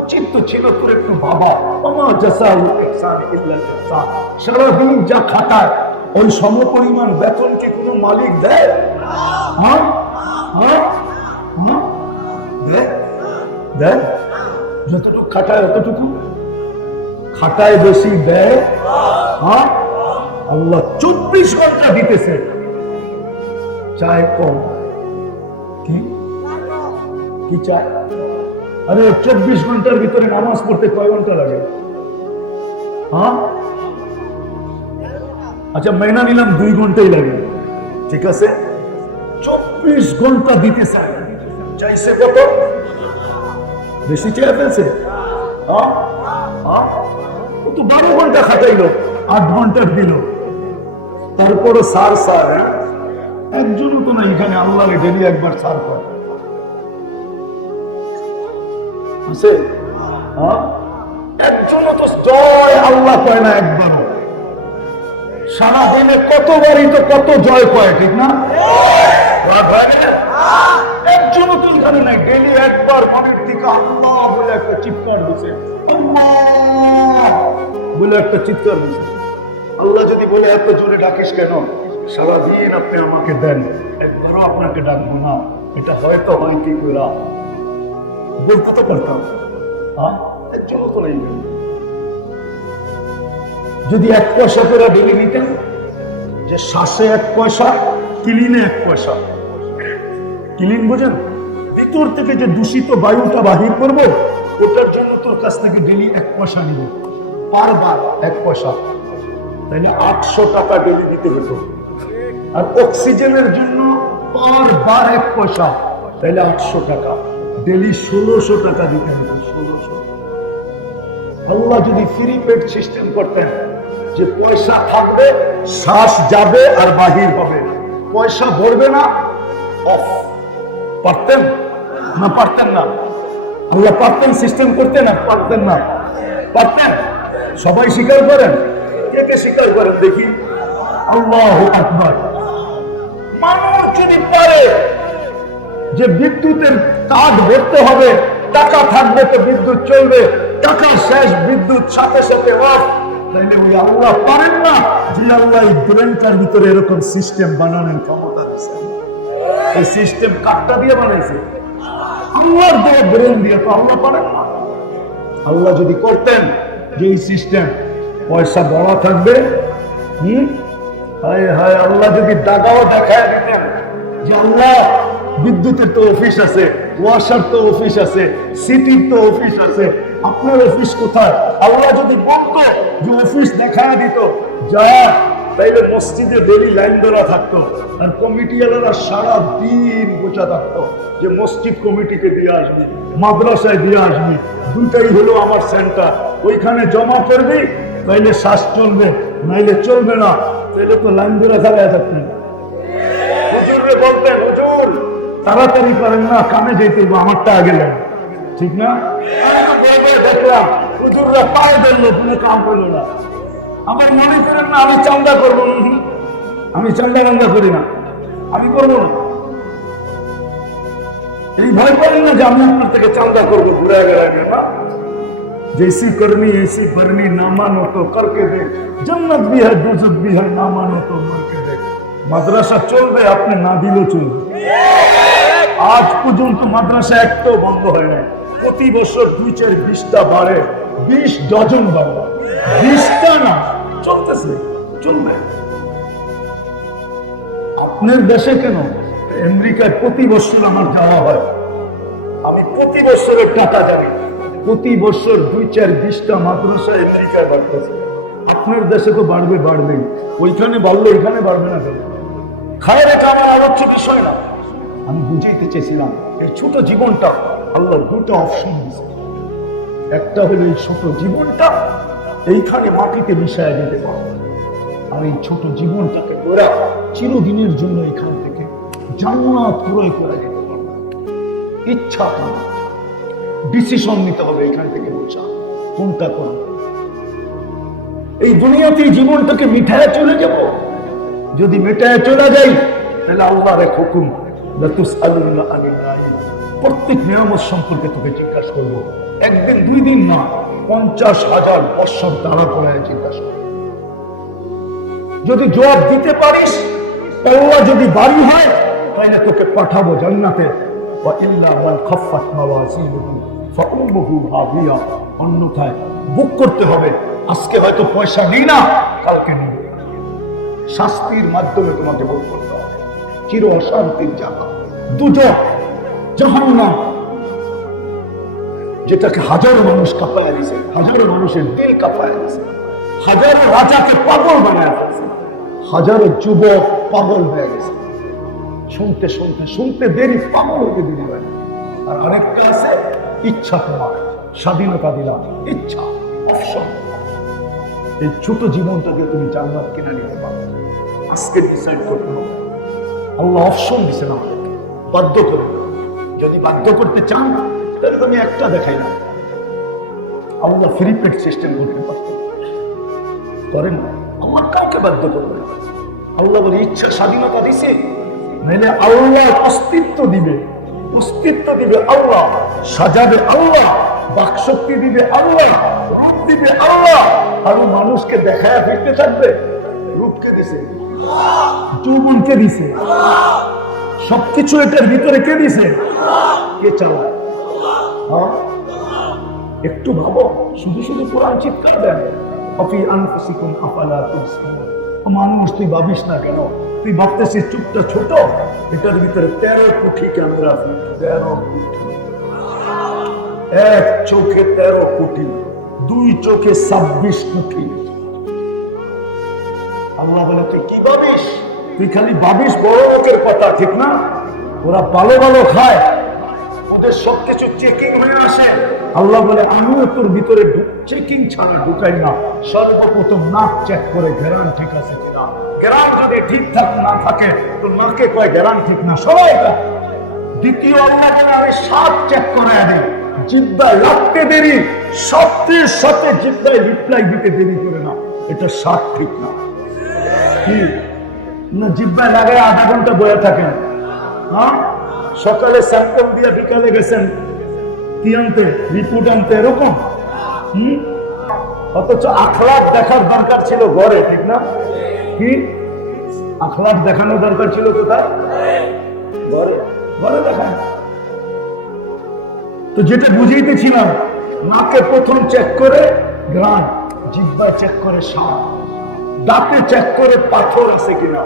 উচিত তো ছিল তোর একটু বাবা, ওমা জাযাউল ইহসানি ইল্লাল ইহসান, সারাদিন যা খাটায় ওই সমপরিমাণ বেতন কি কোনো মালিক দেয়? হ্যাঁ হ্যাঁ হ্যাঁ, দেয় দেয়? যতটুকু খাটায় অতটুকু খাটায়, বেশি দেয়? হ্যাঁ, আল্লাহ 24 ঘন্টা দিতেছে, চায় কম। কি কি চায়? আরে 24 ঘন্টার ভিতরে নামাজ পড়তে কয় ঘন্টা লাগে? হ্যাঁ, আচ্ছা মেনা নিলাম 2 ঘন্টাই লাগে, ঠিক আছে। 24 ঘন্টা দিতে চায়, চাইছে কত? বেশি চেয়ে ফেলছে। হ্যাঁ হ্যাঁ, ও তো 12 ঘন্টা খাটাইলো, 8 ঘন্টার দিল, তারপরও সার সার। একজনও তো না এখানে আল্লাহ ডেলি একবার সার করে আছে? হ্যাঁ, একজনও তো জয় আল্লাহ কয় না একবারও। সারাদিনে কতবারই তো কত জয় কয়, ঠিক না? একজনও তো এখানে নাই, ডেলি একবার মনের দিকে আল্লাহ বলে একটা চিৎকার দিছে, আল্লাহ বলে একটা চিৎকার দিছে। আল্লাহ যদি বলে এত জোরে ডাকিস কেন, সারাদিন আপনি আমাকে দেন, একবারও আপনাকে ডাকবো না, এটা হয়তো হয় কি করে বলতে তো পারতাম। হ্যাঁ, একজন তো নেই। যদি 1 পয়সা করে ডেলি নিতেন, যে শ্বাসে 1 পয়সা, ক্লিনে 1 পয়সা। ক্লিন বোঝেন, ভিতর থেকে যে দূষিত বায়ুটা বাহির করব, ওটার জন্য তোর কাছ থেকে ডেলি 1 পয়সা নিব, বারবার 1 পয়সা, তাইলে 800 টাকা ডেলি দিতে হতো। আর অক্সিজেনের জন্য বারবার 1 পয়সা, তাইলে 800 টাকা, ডেলি 1600 টাকা দিতে হতো। 1600। আল্লাহ যদি ফ্রি পেড সিস্টেম করতেন, যে পয়সা থাকবে, শ্বাস যাবে আর বাহির হবে, পয়সা ভরবে না, অফ, পারতেন না? পারতেন না? আল্লাহ পারতেন সিস্টেম করতে? না পারতেন না? পারতেন। সবাই স্বীকার করেন, কে কে স্বীকার করেন দেখি? আল্লাহু আকবার। মানুষ যদি পারে যে বিদ্যুতের কার্ড ভরতে হবে, টাকা থাকবে তো বিদ্যুৎ চলবে, টাকা শেষ বিদ্যুৎ সাথে সাথে অফ, তাহলে ওই আল্লাহ পারেন না যে আল্লাহ এই ব্রেনটার ভিতরে এরকম সিস্টেম বানানোর ক্ষমতা দিয়েছেন? এই সিস্টেম কাঠটা দিয়ে বানাইছে? আল্লাহর দেওয়া ব্রেন দিয়ে তো আল্লাহ পারেন না। আল্লাহ যদি করতেন যে এই সিস্টেম, পয়সা দেওয়া থাকবে, হায় হায়, আল্লাহ যদি দাগাও দেখায় দিতেন যে আল্লাহ বিদ্যুতের তো অফিস আছে, ওয়াসার তো অফিস আছে, সিটির তো অফিস আছে, আপনার অফিস কোথায়? আল্লাহ যদি বলতো যে অফিস দেখায় দিত, যা, তাইলে মসজিদে ডেলি লাইন ধরা থাকতো, আর কমিটিওয়ালারা সারা দিন বসে থাকতো যে মসজিদ কমিটিকে দিয়ে আসবি, মাদ্রাসায় দিয়ে আসবি, দুটাই হলো আমার সেন্টার, ওইখানে জমা করবি, তাইলে শ্বাস চলবে, নাইলে চলবে না। তাইলে তো লাইন ধরে দাঁড়ায় থাকতেন। হুজুরে বলতেন, হুজুর তাড়াতাড়ি করেন না, কামে যেতে আমারটা আগে লাগে, ঠিক না? দেখলাম হুজুররা পায়ে ধরলো, কোনো কাম করলো না। আমার মনে করেন না আমি চান্দা করবো, আমি চান্দা বান্দা করি না, আমি করবো না। এই ভয় করেন না যে আমি আপনার থেকে চান্দা করবো, ঘুরে গেলে না। जैसी करनी ऐसी भरनी, ना मानो तो करके देख, जन्नत भी है दोजख भी है, ना मानो तो मर के देख। মাদ্রাসা চলবে, আপনি না দিলে চলবে। আজ পর্যন্ত মাদ্রাসা একটাও বন্ধ হয় নাই। প্রতি বছর 2-4-20টা বাড়ে, 20 ডজন বাড়ে, 20টা না, চলতেছে, চলবে। আপনার দেশে কেন? আমেরিকায় প্রতি বছর আমার যাওয়া হয়, আমি প্রতি বছরের টাকা জানি। প্রতি বছর 2-4-20টা মাদ্রাসা আমেরিকায় বাড়তেছে। আপনার দেশে তো বাড়বে, বাড়বেই। ওইখানে বাড়লে এখানে বাড়বে না কেন? খায় রেখা আমার আলোচ্য বিষয় না। আমি বুঝাইতে চেয়েছিলাম এই ছোট জীবনটা আল্লাহর 2টা অপশন দিয়েছে। একটা হলো এই ছোট জীবনটা এইখানে মাটিতে মিশায় দিতে পারবে, আর এই ছোট জীবনটাকে ওরা চিরদিনের জন্য এখান থেকে জান্নাত ক্রয় করে দিতে পারবে। ইচ্ছা করো, ডিসিশন নিতে হবে এখান থেকে, বোঝা কোনটা করব। এই দুনিয়াতে জীবনটাকে মিঠায় চলে যাব, যদি মিঠায় চলে যাই তাহলে আল্লাহর এক হুকুম, প্রত্যেক নিয়ামত সম্পর্কে তোকে জিজ্ঞাসা করবো। একদিন 2 দিন না, 50,000 বছর তারা করে জিজ্ঞাসা করবো। যদি জবাব দিতে পারিস, আল্লাহ যদি বাড়ি হয় তাহলে তোকে পাঠাবো জান্নাতে, অন্যথায় বুক করতে হবে। আজকে হয়তো পয়সা নেই না, কালকে নেই, শাস্তির মাধ্যমে তোমাকে বুক করতে হবে। চির অশান্তির জায়গা দুজক, জাহান্নাম, যেটাকে হাজারো মানুষ কাঁপায় দিয়েছে, হাজারো মানুষের দিল কাঁপায় দিয়েছে, হাজারো রাজাকে পাগল বানায় ফেলছে, হাজারো যুবক পাগল হয়ে গেছে। শুনতে শুনতে শুনতে দেরি, পাগল হতে দেরি হয়। আর আরেকটা আছে ইচ্ছা, তোমার স্বাধীনতা দিলাম, ইচ্ছা, অপশন। এই ছোট জীবনটাকে তুমি জান্নাত কিনে নিতে পারো, আজকে ডিসাইড করতে হবে। আল্লাহ অপশন দিচ্ছেন আমাদেরকে, বাধ্য করে। যদি বাধ্য করতে চান তাহলে তুমি একটা দেখাই না, আল্লাহ ফ্রি পেড সিস্টেম করতে পারতেন, করেন না। আমার কাউকে বাধ্য করবে না। আল্লাহ বলে ইচ্ছা স্বাধীনতা দিছে, নাহলে আল্লাহ অস্তিত্ব দিবে, অস্তিত্ব দিবে আল্লাহ, সাজাবে আল্লাহ, বাকশক্তি দিবে আল্লাহ, রূপ দিবে আল্লাহ, আরো মানুষকে দেখায় ফিরতে থাকবে? রূপকে দিছে, যৌবনকে দিছে, সবকিছু এটার ভিতরে কে দিছে? কে চালায়? হ্যাঁ? একটু ভাবো, শুধু শুধু কোরআন চিৎকার দেন, অফি আনফুসিকুম আফালা তুবসিরুন। মানুষ তুই ভাবিস না কেন? তুই ভাবতেছিস চুপটা ছোট, এটার ভিতরে 13 কোটি ক্যামেরা, 13 কোটি, এক চোখে 13 কোটি, দুই চোখে 26 কোটি। আল্লাহ বলে তুই কি ভাবিস? তুই খালি ভাবিস বড় লোকের কথা, ঠিক না? ওরা ভালো ভালো খায়, ওদের সবকিছু চেকিং হয়ে আসে। আল্লাহ বলে আমিও তোর ভিতরে চেকিং ছাড়া ঢুকাই না। সর্বপ্রথম নাক চেক করে গ্যারান ঠিক আছে কিনা। গ্যারান যদি ঠিকঠাক না থাকে তো নাকে কয় গ্যারান ঠিক না, সবাই কয়। দ্বিতীয় আল্লাহ বলে আমি স্বাদ চেক করে দিই, জিব্বায় লাগতে দেরি, সত্যের সাথে জিব্বায় রিপ্লাই দিতে দেরি করে না, এটা স্বাদ ঠিক না। কি না জিব্বায় লাগায় আধা ঘন্টা বয়ে থাকেন, হ্যাঁ? সকালে স্যাম্পল দিয়ে বিকালে গেছেন কি আনতে, রিপোর্ট আনতে, এরকম। অথচ আখলাক দেখার দরকার ছিল ঘরে, ঠিক না? কি আখলাক দেখানোর দরকার ছিল কোথায়? ঘরে। ঘরে দেখান। তো যেটা বুঝাইতেছিলাম, নাকে প্রথম চেক করে ঘ্রাণ, জিহ্বায় চেক করে স্বাদ, দাঁতে চেক করে পাথর আছে কিনা।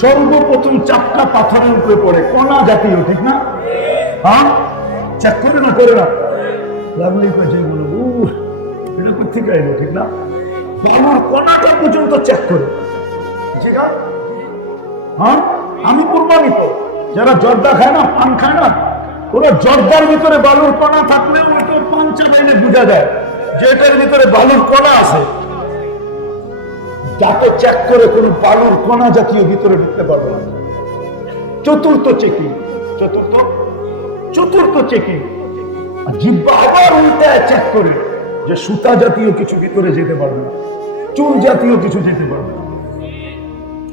সর্বপ্রথম চাপটা পাথরের উপরে পড়ে, কণা জাতীয়, ঠিক না? হ্যাঁ, চেক করে না, করে না লাগলেই পাশে বলো এটা কোথেকে এলো, ঠিক না? বালুর কণাটা পর্যন্ত চেক করে। হ্যাঁ, আমি প্রমাণিত। যারা জর্দা খায় না, পান খায় না, ওরা জর্দার ভিতরে বালুর কণা থাকলেও ওইটা পান চাবাইলে বোঝা যায় যে এটার ভিতরে বালুর কণা আছে। যাকে চেক করে কোন বালুর কণা জাতীয় ভিতরে ঢুকতে পারবে না। চতুর্থ চেকিং, চতুর্থ চেকিং, জিহ্বা আবার উল্টায় চেক করে যে সুতা জাতীয় কিছু ভিতরে যেতে পারবে না, চুল জাতীয় কিছু যেতে পারবে না।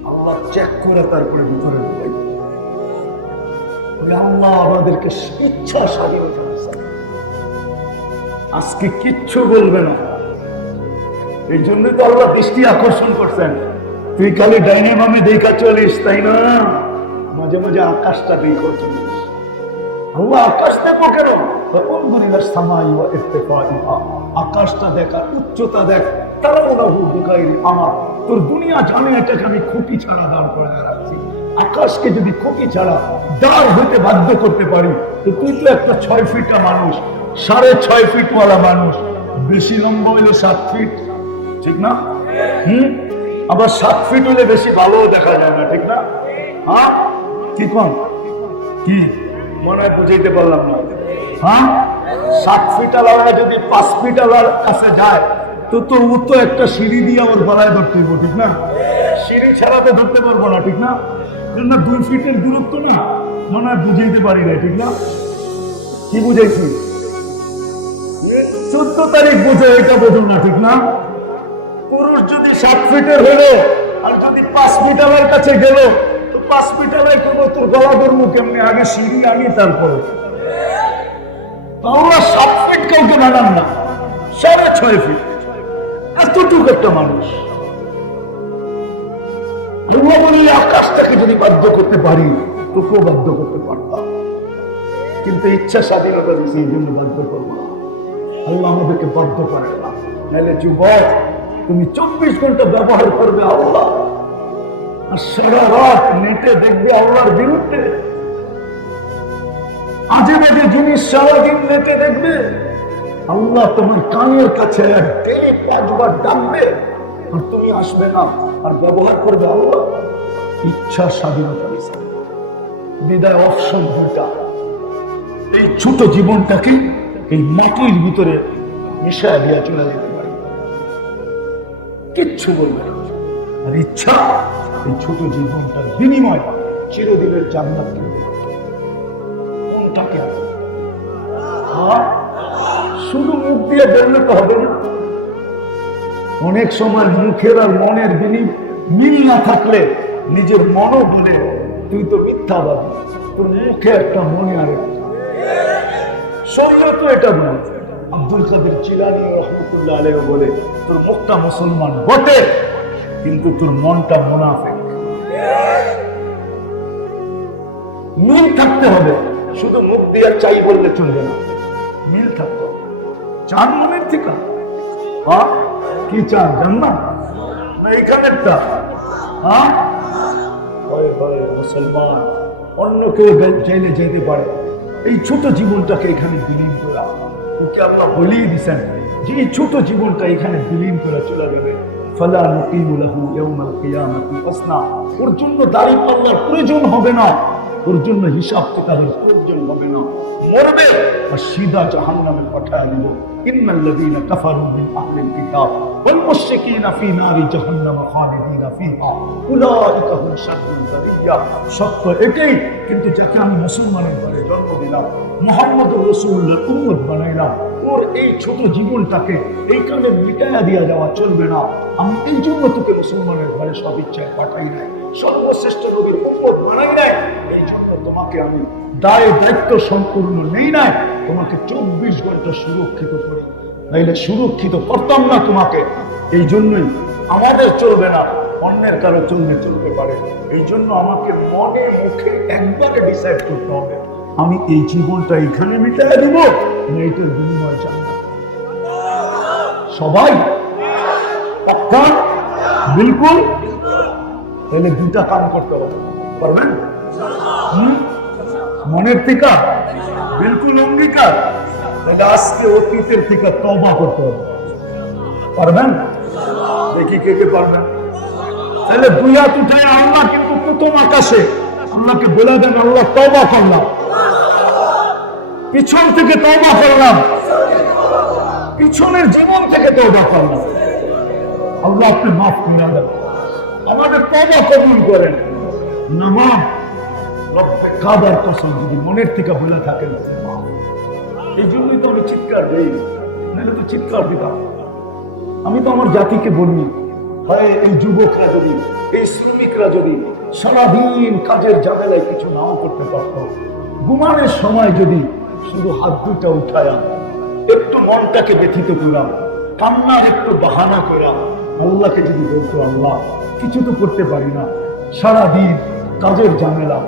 আল্লাহ চেক করে তারপরে ভিতরে ঢুকাই। আল্লাহ আমাদেরকে ইচ্ছা স্বাধীনতা দিয়েছে। আজকে কিচ্ছু বলবে না, এই জন্য তো আল্লাহ দৃষ্টি আকর্ষণ করছেন। তুই খালি ডাইনে বামে দেখা চলিস, তাই না? মাঝে মাঝে আকাশটা দেখো চলিস। আল্লাহ আকাশ দেখো কেন? আকাশটা দেখা, উচ্চতা দেখ। আমার তোর দুনিয়া জানে এটাকে আমি খুঁটি ছাড়া দাঁড় করে রাখছি। আকাশকে যদি খুঁটি ছাড়া দাঁড় হইতে বাধ্য করতে পারি, তো তুই তো একটা 6 ফিটা মানুষ, 6.5 ফিট ওয়ালা মানুষ, বেশি লম্বা হইলে 7 ফিট, ঠিক না? আবার 7 ফিট হলে বেশি ভালো দেখা যায় না, ঠিক না? হ্যাঁ, কি কোন কি মনে হয় বুঝাইতে পারলাম না। হ্যাঁ, 7 ফিট আলাদা যদি 5 ফিট আলার কাছে যায় তো তো ও তো একটা সিঁড়ি দিয়ে ওর গলায় ধরতে হইব, ঠিক না? সিঁড়ি ছাড়াতে ধরতে পারবো না, ঠিক না? 2 ফিটের দূরত্ব না, মনে হয় বুঝাইতে পারি না, ঠিক না? কি বুঝাইছি? 14 তারিখ বুঝে, এটা বোঝো না, ঠিক না? পুরুষ যদি 7 ফিটের হলো আর যদি 5 ফিট আলার কাছে গেল তো 5 ফিট আলাই করবো, তোর গলা ধরবো কেমনি? আগে সিঁড়ি আনি তারপরে। আমরা 7 ফিট কাউকে বানান না, 6.5 ফিট, এতটুকু একটা মানুষ। বললে আকাশটাকে যদি বাধ্য করতে পারি তোকেও বাধ্য করতে পারতাম, কিন্তু ইচ্ছা স্বাধীনতা দিয়েছে, এই জন্য বাধ্য করবো না। আল্লাহ আমাদেরকে বাধ্য করে না। নাহলে যুবক, তুমি 24 ঘন্টা ব্যবহার করবে আল্লাহ, আর সারা রাত নেটে দেখবে আল্লাহর বিরুদ্ধে আজে বাজে জিনিস, সারাদিন নেটে দেখবে। আল্লাহ তোমার কানের কাছে ডেইলি 5 বার ডাকবে আর তুমি আসবে না, আর ব্যবহার করবে আল্লাহ। ইচ্ছা স্বাধীনতা দিয়েছে, বিদায় অপশন ঘন্টা। এই ছোট জীবনটাকে এই মাটির ভিতরে মিশায় দিয়ে চলে যেতে পারে, কিচ্ছু বলবে না। আর ইচ্ছা এই ছোট জীবনটার বিনিময় চিরদিনের জান্নাত কিনবে। কোনটাকে শুধু মুখ দিয়ে বললে তো হবে না। অনেক সময় মুখের আর মনের মিল না থাকলে নিজের মনও বলে তুই তো মিথ্যাবাদী, তোর মুখে একটা মনে আর একটা। শরীরে তো এটা বলে, আব্দুল কাদের জিলানী রহমতুল্লাহ আলাইহি বলে, তোর মুখটা মুসলমান বটে কিন্তু তোর মনটা মুনাফিক। মিল থাকতে হবে, শুধু মুখ দিয়ে চাই বললে চলবে না, মিল থাকতে হবে। চান মনের থেকে কি চান জান্নাত না এখানেরটা? মুসলমান অন্য কেউ চাইলে যেতে পারে, এই ছোট জীবনটাকে এখানে বিলীন করা, ওকে আল্লাহ বলিয়ে দিচ্ছেন যে এই ছোট জীবনটা এখানে বিলীন করে চলে যাবে। ফালা নুকিমু লাহু ইয়াউমাল কিয়ামাতি ওয়াসনা, ওর জন্য দাড়ি পাল্লার প্রয়োজন হবে না, ওর জন্য হিসাব কিতাবের প্রয়োজন হবে না, মরবে আর সিধা জাহান্নামে পাঠায় দিব। ইন্নাল্লাযীনা কাফারু মিন আহলিল কিতাব ওয়াল মুশরিকিনা ফী নারি জাহান্নাম খালিদিনা ফীহা উলাইকা হুম শাররুল বারিয়া। সত্য এটাই, কিন্তু যাকে আমি মুসলমানের ঘরে জন্ম দিলাম, মুহাম্মদুর রাসূলুল্লাহর উম্মত বানাইলাম, ওর এই ছোট জীবনটাকে এইখানে মিটাইয়া দিয়া যাওয়া চলবে না। আমি এই জন্য তোকে মুসলমানের ঘরে সব ইচ্ছায় পাঠাই নাই, সর্বশ্রেষ্ঠ নবীর উম্মত বানাই নাই, এই জন্য তোমাকে আমি দায়িত্ব সম্পূর্ণ নেই নাই, তোমাকে 24 ঘন্টা সুরক্ষিত করি, নাইলে সুরক্ষিত করতাম না তোমাকে। এই জন্যই আমাদের চলবে না, অন্যের কারো চলতে পারে। এই জন্য আমাকে মনে মুখে একবারে ডিসাইড করতে হবে, আমি এই জীবনটা এখানে মিটাই দিব না এইটার বিনিময় চাই। সবাই পাক্কা বিলকুল, তাহলে দুটা কাম করতে হবে, পারবেন? মনের থেকে বিলকুল অঙ্গীকার, তাহলে আজকে অতীতের থেকে তওবা করতে হবে, পারবেন? দেখি কে কে পারবেন। তাহলে দুই হাত উঠে আল্লাহ কিন্তু প্রথম আকাশে আল্লাহকে বলে দেন, আল্লাহ তওবা করলাম, পিছন থেকে তওবা করলাম, পিছনের জীবন থেকে তওবা করলাম, আল্লাহ আপনি মাফ করে দেন, আমাদের তওবা কবুল করেন। নামাজ রব্বে কাবার কসম যদি মনের থেকে বলে থাকেন, এই জন্যই তো আমি চিৎকার দিই, নাহলে তো চিৎকার দিতাম। আমি তো আমার জাতিকে বলি, হয় এই যুবকরা যদি, এই শ্রমিকরা যদি সারাদিন কাজের ঝামেলায় কিছু নাও করতে পারত, ঘুমানোর সময় যদি শুধু হাত দুটা উঠায়া একটু মনটাকে ব্যথিত করলাম, কান্নার একটু বাহানা করা, আল্লাহকে যদি বলতো, আল্লাহ কিছু তো করতে পারি না, সারাদিন কাজের ঝামেলা,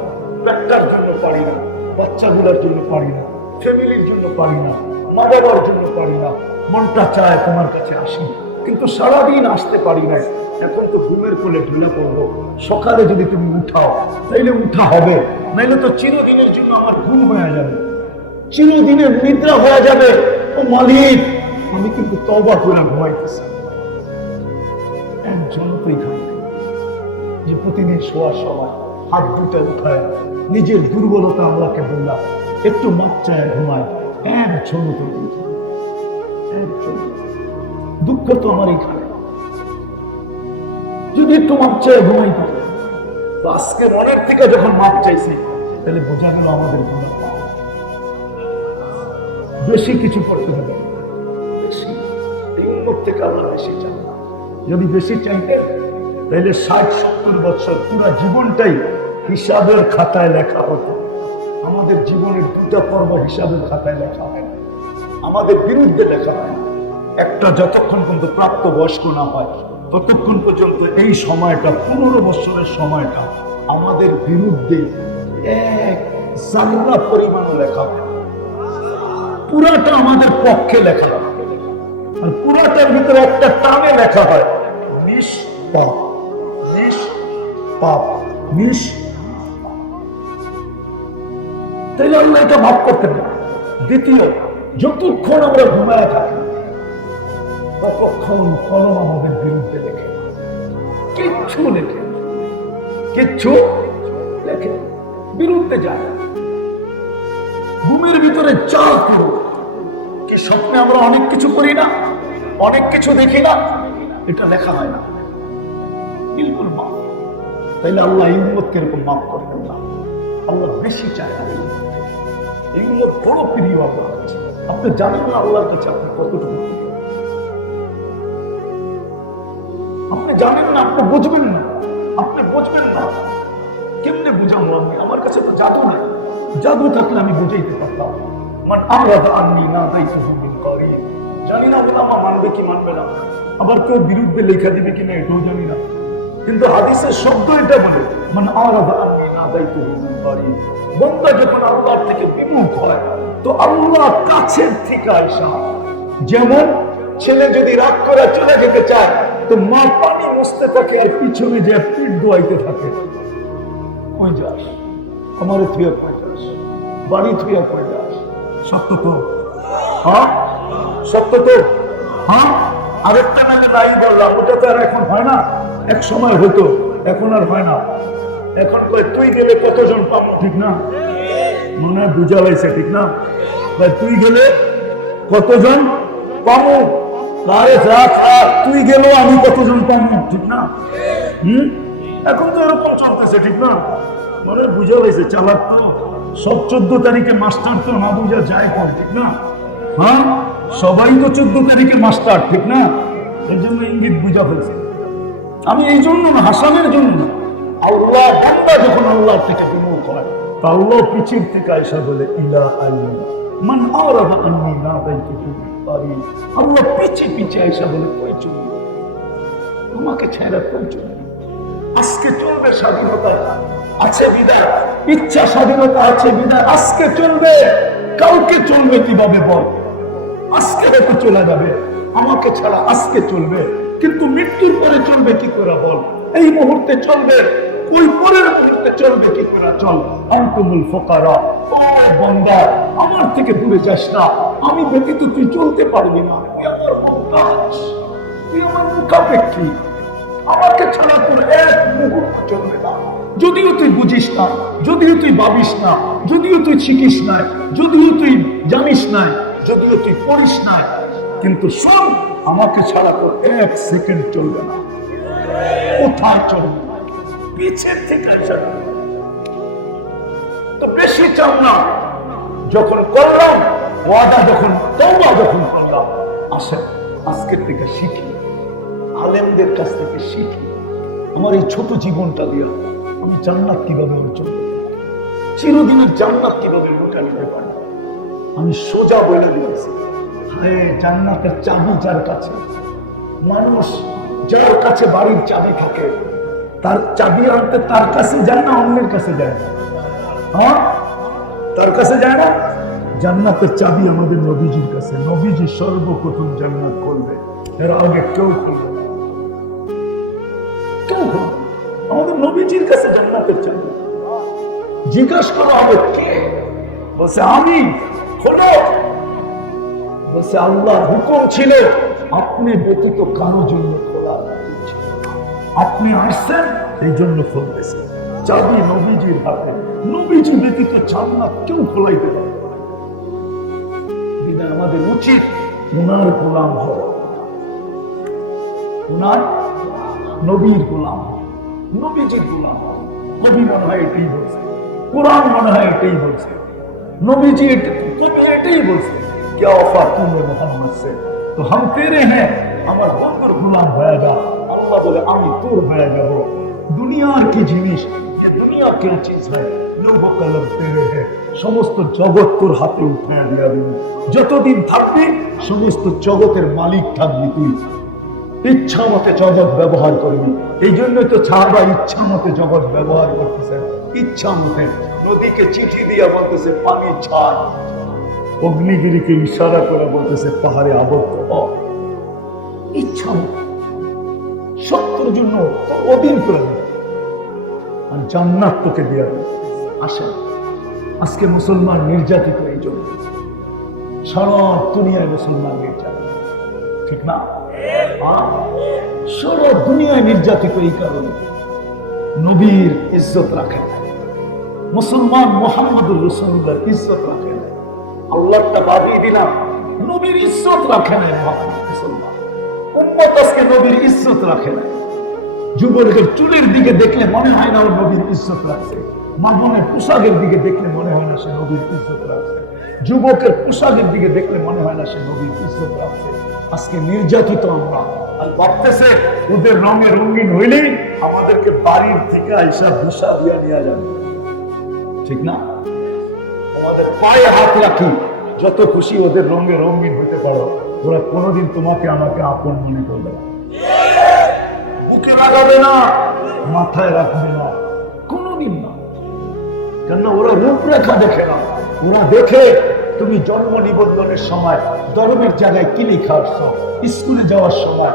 পেটটার জন্য পারি না, বাচ্চাগুলোর জন্য পারি না, ফ্যামিলির জন্য পারি না, মা বাবার জন্য পারি না, মনটা চায় তোমার কাছে আসি, কিন্তু সারাদিন আসতে পারি না, এখন তো ঘুমের কোলে ঢুলে পড়বো, সকালে যদি তুমি উঠাও তাইলে উঠা হবে, নাইলে তো চিরদিনের জন্য আমার ঘুম হয়ে যাবে, চিরদিনের নিদ্রা হয়ে যাবে। ও মালিক, আমি কিন্তু তওবা করে ঘুমাইতেছি। একজন তো এখানে যে প্রতিদিন শোয়ার সময় হাত দুটা উঠায় নিজের দুর্বলতা আল্লাহকে বললাম, একটু মাপ চায় ঘুমায়, একজন তো একজন। দুঃখ তো আমার এখানে, যদি একটু মাপ চায় ঘুমাই পারে, তো আজকে মনের থেকে যখন মাপ চাইছি, তাহলে বোঝা গেল আমাদের গুনাহ বেশি কিছু করতে হবে, বেশি এই উম্মত থেকে আল্লাহ বেশি চান না। যদি বেশি চাইতেন তাহলে 60-70 বছর পুরো জীবনটাই হিসাবের খাতায় লেখা হতো। আমাদের জীবনের দুটা পর্ব হিসাবের খাতায় লেখা হয়, আমাদের বিরুদ্ধে লেখা হয়। একটা যতক্ষণ পর্যন্ত প্রাপ্ত বয়স্ক না হয় ততক্ষণ পর্যন্ত এই সময়টা, 15 বছরের সময়টা আমাদের বিরুদ্ধে এক জাররা পরিমাণও লেখা হয়, পুরাটা আমাদের পক্ষে লেখা হয়। আর পুরাটার ভিতরে একটা টানে লেখা হয় নিষ্পাপ, নিষ্পাপ, নিষ্পাপ। তাইলে আমরা এটা ভাব করতে পারি। দ্বিতীয়, যতক্ষণ আমরা ঘুমায় থাকি ততক্ষণ কলম আমাদের বিরুদ্ধে লেখে, কিচ্ছু লেখে, কিচ্ছু লেখে, বিরুদ্ধে যায়। ঘুমের ভিতরে যা করো, কি স্বপ্নে আমরা অনেক কিছু করি না, অনেক কিছু দেখি না, এটা লেখা হয় না, বিলকুল মাফ। তাইলে আল্লাহ এই উম্মতকে এরকম মাফ করবেন না, আল্লাহ বেশি চায় না। এই উম্মত বড় প্রিয় আল্লাহর কাছে। আপনি জানেন না আল্লাহর কাছে আপনি কতটুকু, আপনি জানেন না, আপনি বুঝবেন না, আপনি বুঝবেন না। কেমনে বুঝাবো আমি? আমার কাছে তো জাদু নাই, জাদু থাকলে আমি বুঝাইতে পারতাম। মান আরাদা আন্নী নাদাইতুহু বিল করিম। জানি না ওলামা মানবে কি মানবে না, আবার কেউ বিরুদ্ধে লেখা দিবে কিনা এটাও জানি না, কিন্তু হাদিসের শব্দ এটা বলে, মানে আরাদা আন্নি নাদাইতুহু মিন করিম। বান্দা যখন আল্লাহর থেকে বিমুখ হয় তো আল্লাহ কাছের থেকে আইসা, যেমন ছেলে যদি রাগ করে চলে যেতে চায় তো মা পানি মুছতে থাকে আর পিছনে যে পিঠ দোয়াইতে থাকে, কই যাস আমার থুয়া, কই যাস বাড়ি থুয়া, কই যাস। সত্য তো, হ্যাঁ সত্য তো, হ্যাঁ। আরেকটা নামে নাই বললাম, ওটা তো আর এখন হয় না, এক সময় হতো, এখন আর হয় না। এখন কই তুই গেলে কতজন পাবো, ঠিক না? মনে হয় বুঝা লাইছে, ঠিক না? তুই গেলে কতজন পাবো, তুই গেলেও আমি কতজন পাবো, ঠিক না? এখন তো এরকম চলতেছে, ঠিক না? মনে বুঝা লাইছে, চালাক তো সব 14 তারিখে মাস্টার তো না বুঝা যায় কোন, ঠিক না? হ্যাঁ, সবাই তো 14 তারিখে মাস্টার, ঠিক না? এর জন্য ইঙ্গিত বুঝা ফেলছে। আমি এই জন্য না, হাসানের জন্য না। আল্লাহ বান্দা যখন আল্লাহর থেকে বিমুখ হয় তা আল্লাহ পিছিয়ে থেকে আয়সা বলে ইলা আল্লাহ মান আরাদা আন্নি নাদাইতুহু মিন করিম। আল্লাহ পিছে পিছে আয়সা বলে কই চলবে, আমাকে ছেড়ে কই চলবে। আজকে চলবে স্বাধীনতা আছে বিদায়, ইচ্ছা স্বাধীনতা আছে বিদায়, আজকে চলবে, কাউকে চলবে কিভাবে বল? আজকে হয়তো চলে যাবে, আমাকে ছাড়া আজকে চলবে, কিন্তু মৃত্যুর পরে চলবে কি করে বল? এই মুহূর্তে চলবে, ওই পরের মুহূর্তে চলবে কি করে? চল আনতুমুল ফুকারা, ও বান্দা আমার থেকে দূরে যাস না, আমি ব্যতীত তুই চলতে পারবি না, তুই আমার মুহতাজ, তুই আমার মুখাপেক্ষী, আমাকে ছাড়া তোর এক মুহূর্ত চলবে না। যদিও তুই বুঝিস না, যদিও তুই ভাবিস না, যদিও তুই শিখিস না, যদিও তুই জানিস না, যদিও তুই পড়িস না, কিন্তু শোন, আমাকে ছাড়া তোর এক সেকেন্ড চলবে না। কোথায় চলবে? পিছের থেকে আসা। তো বেশি চাও না, যখন করলাম ওয়াদা, যখন তওবা যখন করলাম, আসেন আজকের থেকে শিখি, আলেমদের কাছ থেকে শিখি, আমার এই ছোট জীবনটা দিয়া আমি জান্নাত কিভাবে অর্জন করতে পারি, চিরদিনের জান্নাত কিভাবে লুটা নিতে পারি। আমি সোজা বলে দিয়েছি, হ্যাঁ জান্নাতের চাবি যার কাছে, মানুষ যার কাছে বাড়ির চাবি থাকে তার চাবি আনতে তার কাছে যায় না, অন্যের কাছে যায় না। হ্যাঁ, তার কাছে যায় না। জান্নাতের চাবি আমাদের নবীজির কাছে, নবীজি সর্বপ্রথম জান্নাত করবে, এর আগে কেউ করবে না, কেউ করবে। আমাদের নবীজির কাছে জান্নাতের চাবি। জিজ্ঞাসা করা হবে কে? বলছে আমি। খোলো। বলছে আল্লাহর হুকুম ছিল আপনি ব্যতীত কারো জন্য খোলা ছিল, আপনি আসছেন এই জন্য খুলতেছে। চাবি নবীজির হাতে, নবীজি ব্যতীত জান্নাত কেউ খোলাইতে পারে না। বিধায় আমাদের উচিত ওনার গোলাম হওয়া, ওনার নবীর গোলাম, নবীজির গোলাম। কবি মনে হয় এটাই বলছে, কোরআন মনে হয় এটাই বলছে, নবীজি এটাই বলছে, क्या वफा तूने मोहम्मद से तो हम तेरे हैं, আমার বন্ধুর গোলাম হয়ে যা। আল্লাহ বলে আমি তোর হয়ে যাব। দুনিয়ার কি জিনিস, দুনিয়া কি চিজ है, लोग कलम तेरे हैं, সমস্ত জগৎ তোর হাতে উঠায় দিয়া দিবি। যতদিন থাকবি সমস্ত জগতের মালিক থাকবি তুই, ইচ্ছা মতে জগৎ ব্যবহার করবি। এই জন্যই তো সাহাবা ইচ্ছা মতে জগৎ ব্যবহার করতেছে, ইচ্ছা মতে। নদীকে চিঠি দিয়া বলতেছে পানি ছাড়, অগ্নিগিরিকে ইশারা করে বলতেছে পাহাড়ে আবদ্ধ হ। ইচ্ছা মতে সত্যের জন্য অধীন করে দেবে, আর জান্নাত তোকে দেওয়া দেবে। আসে আজকে মুসলমান নির্যাতিত এই জন্য, সারা দুনিয়ায় মুসলমান নির্যাতিত, ঠিক না? সারা দুনিয়ায় নির্যাতিত এই কারণে নবীর ইজ্জত রাখে না, মুসলমান মুহাম্মদুর রাসূলুল্লাহর ইজ্জত রাখে না। আল্লাহটা বাড়িয়ে দিলাম, নবীর ইজ্জত রাখে না মুসলমান উম্মত, আজকে নবীর ইজ্জত রাখে না। যুবকের চুলের দিকে দেখলে মনে হয় না ও নবীর ইজ্জত রাখছে, মা বোনের পোশাকের দিকে দেখলে মনে হয় না সে নবীর ইজ্জত রাখছে, যুবকের পোশাকের দিকে দেখলে মনে হয় না সে নবীর ইজ্জত রাখছে। আজকে নির্যাতিত আমরা, আর ভাবতেছে ওদের রঙে রঙিন হইলেই আমাদেরকে বাড়ির থেকে আইসা ভিসা দিয়া নিয়ে যাবে, ঠিক না? আমাদের পায়ে হাত রাখি, যত খুশি ওদের রঙে রঙিন হতে পারো, ওরা কোনোদিন তোমাকে আমাকে আপন মনে করবে না, বুকে লাগাবে না, মাথায় রাখবে না, কোনোদিন না। কেননা ওরা রূপরেখা দেখে না, ওরা দেখে তুমি জন্ম নিবন্ধনের সময় ধর্মের জায়গায় কি লেখা আসছো, স্কুলে যাওয়ার সময়,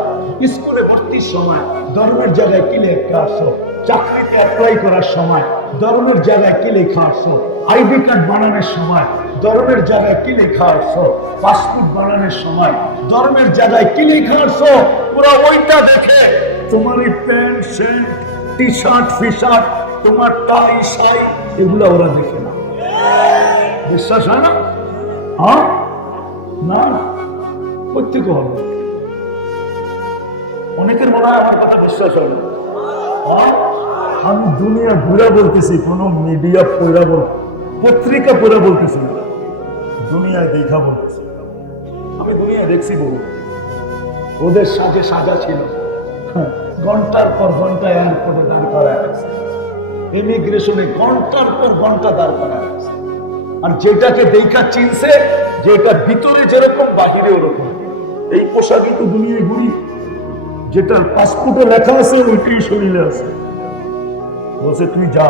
স্কুলে ভর্তির সময় ধর্মের জায়গায় কি লেখা আসছো, চাকরিতে অ্যাপ্লাই করার সময় ধর্মের জায়গায় কি লেখা আসছো, আইডি কার্ড বানানোর সময় ধর্মের জায়গায় কি লেখা আসছো, পাসপোর্ট বানানোর সময় ধর্মের জায়গায় কি লেখা আসছো। ওরা ওইটা দেখে, তোমার এই প্যান্ট শার্ট টি শার্ট ফি শার্ট, তোমার টাই শাই, এগুলো ওরা দেখে না। বিশ্বাস হয় না? হ্যাঁ না, প্রত্যেক হবে। অনেকের মনে হয় আমার কথা বিশ্বাস হবে। আমি দুনিয়া ঘুরে বলতেছি, কোন মিডিয়া পড়া বল, পত্রিকা পড়ে বলতেছি না, দুনিয়ায় দেখা বলতেছি। আমি দুনিয়া দেখছি বহু, ওদের সাজে সাজা ছিল, ঘন্টার পর ঘন্টা এয়ারপোর্টে দাঁড় করা আছে, ইমিগ্রেশনে ঘন্টার পর ঘন্টা দাঁড় করা আছে। আর যেটাকে দেখা চিনছে, যেটা ভিতরে যেরকম বাহিরে ওরকম। এই পোশাকই তো দুনিয়ায় ঘুরি, যেটা পাসপোর্টে লেখা আছে ওইটাই শরীরে আছে। বলছে তুই যা,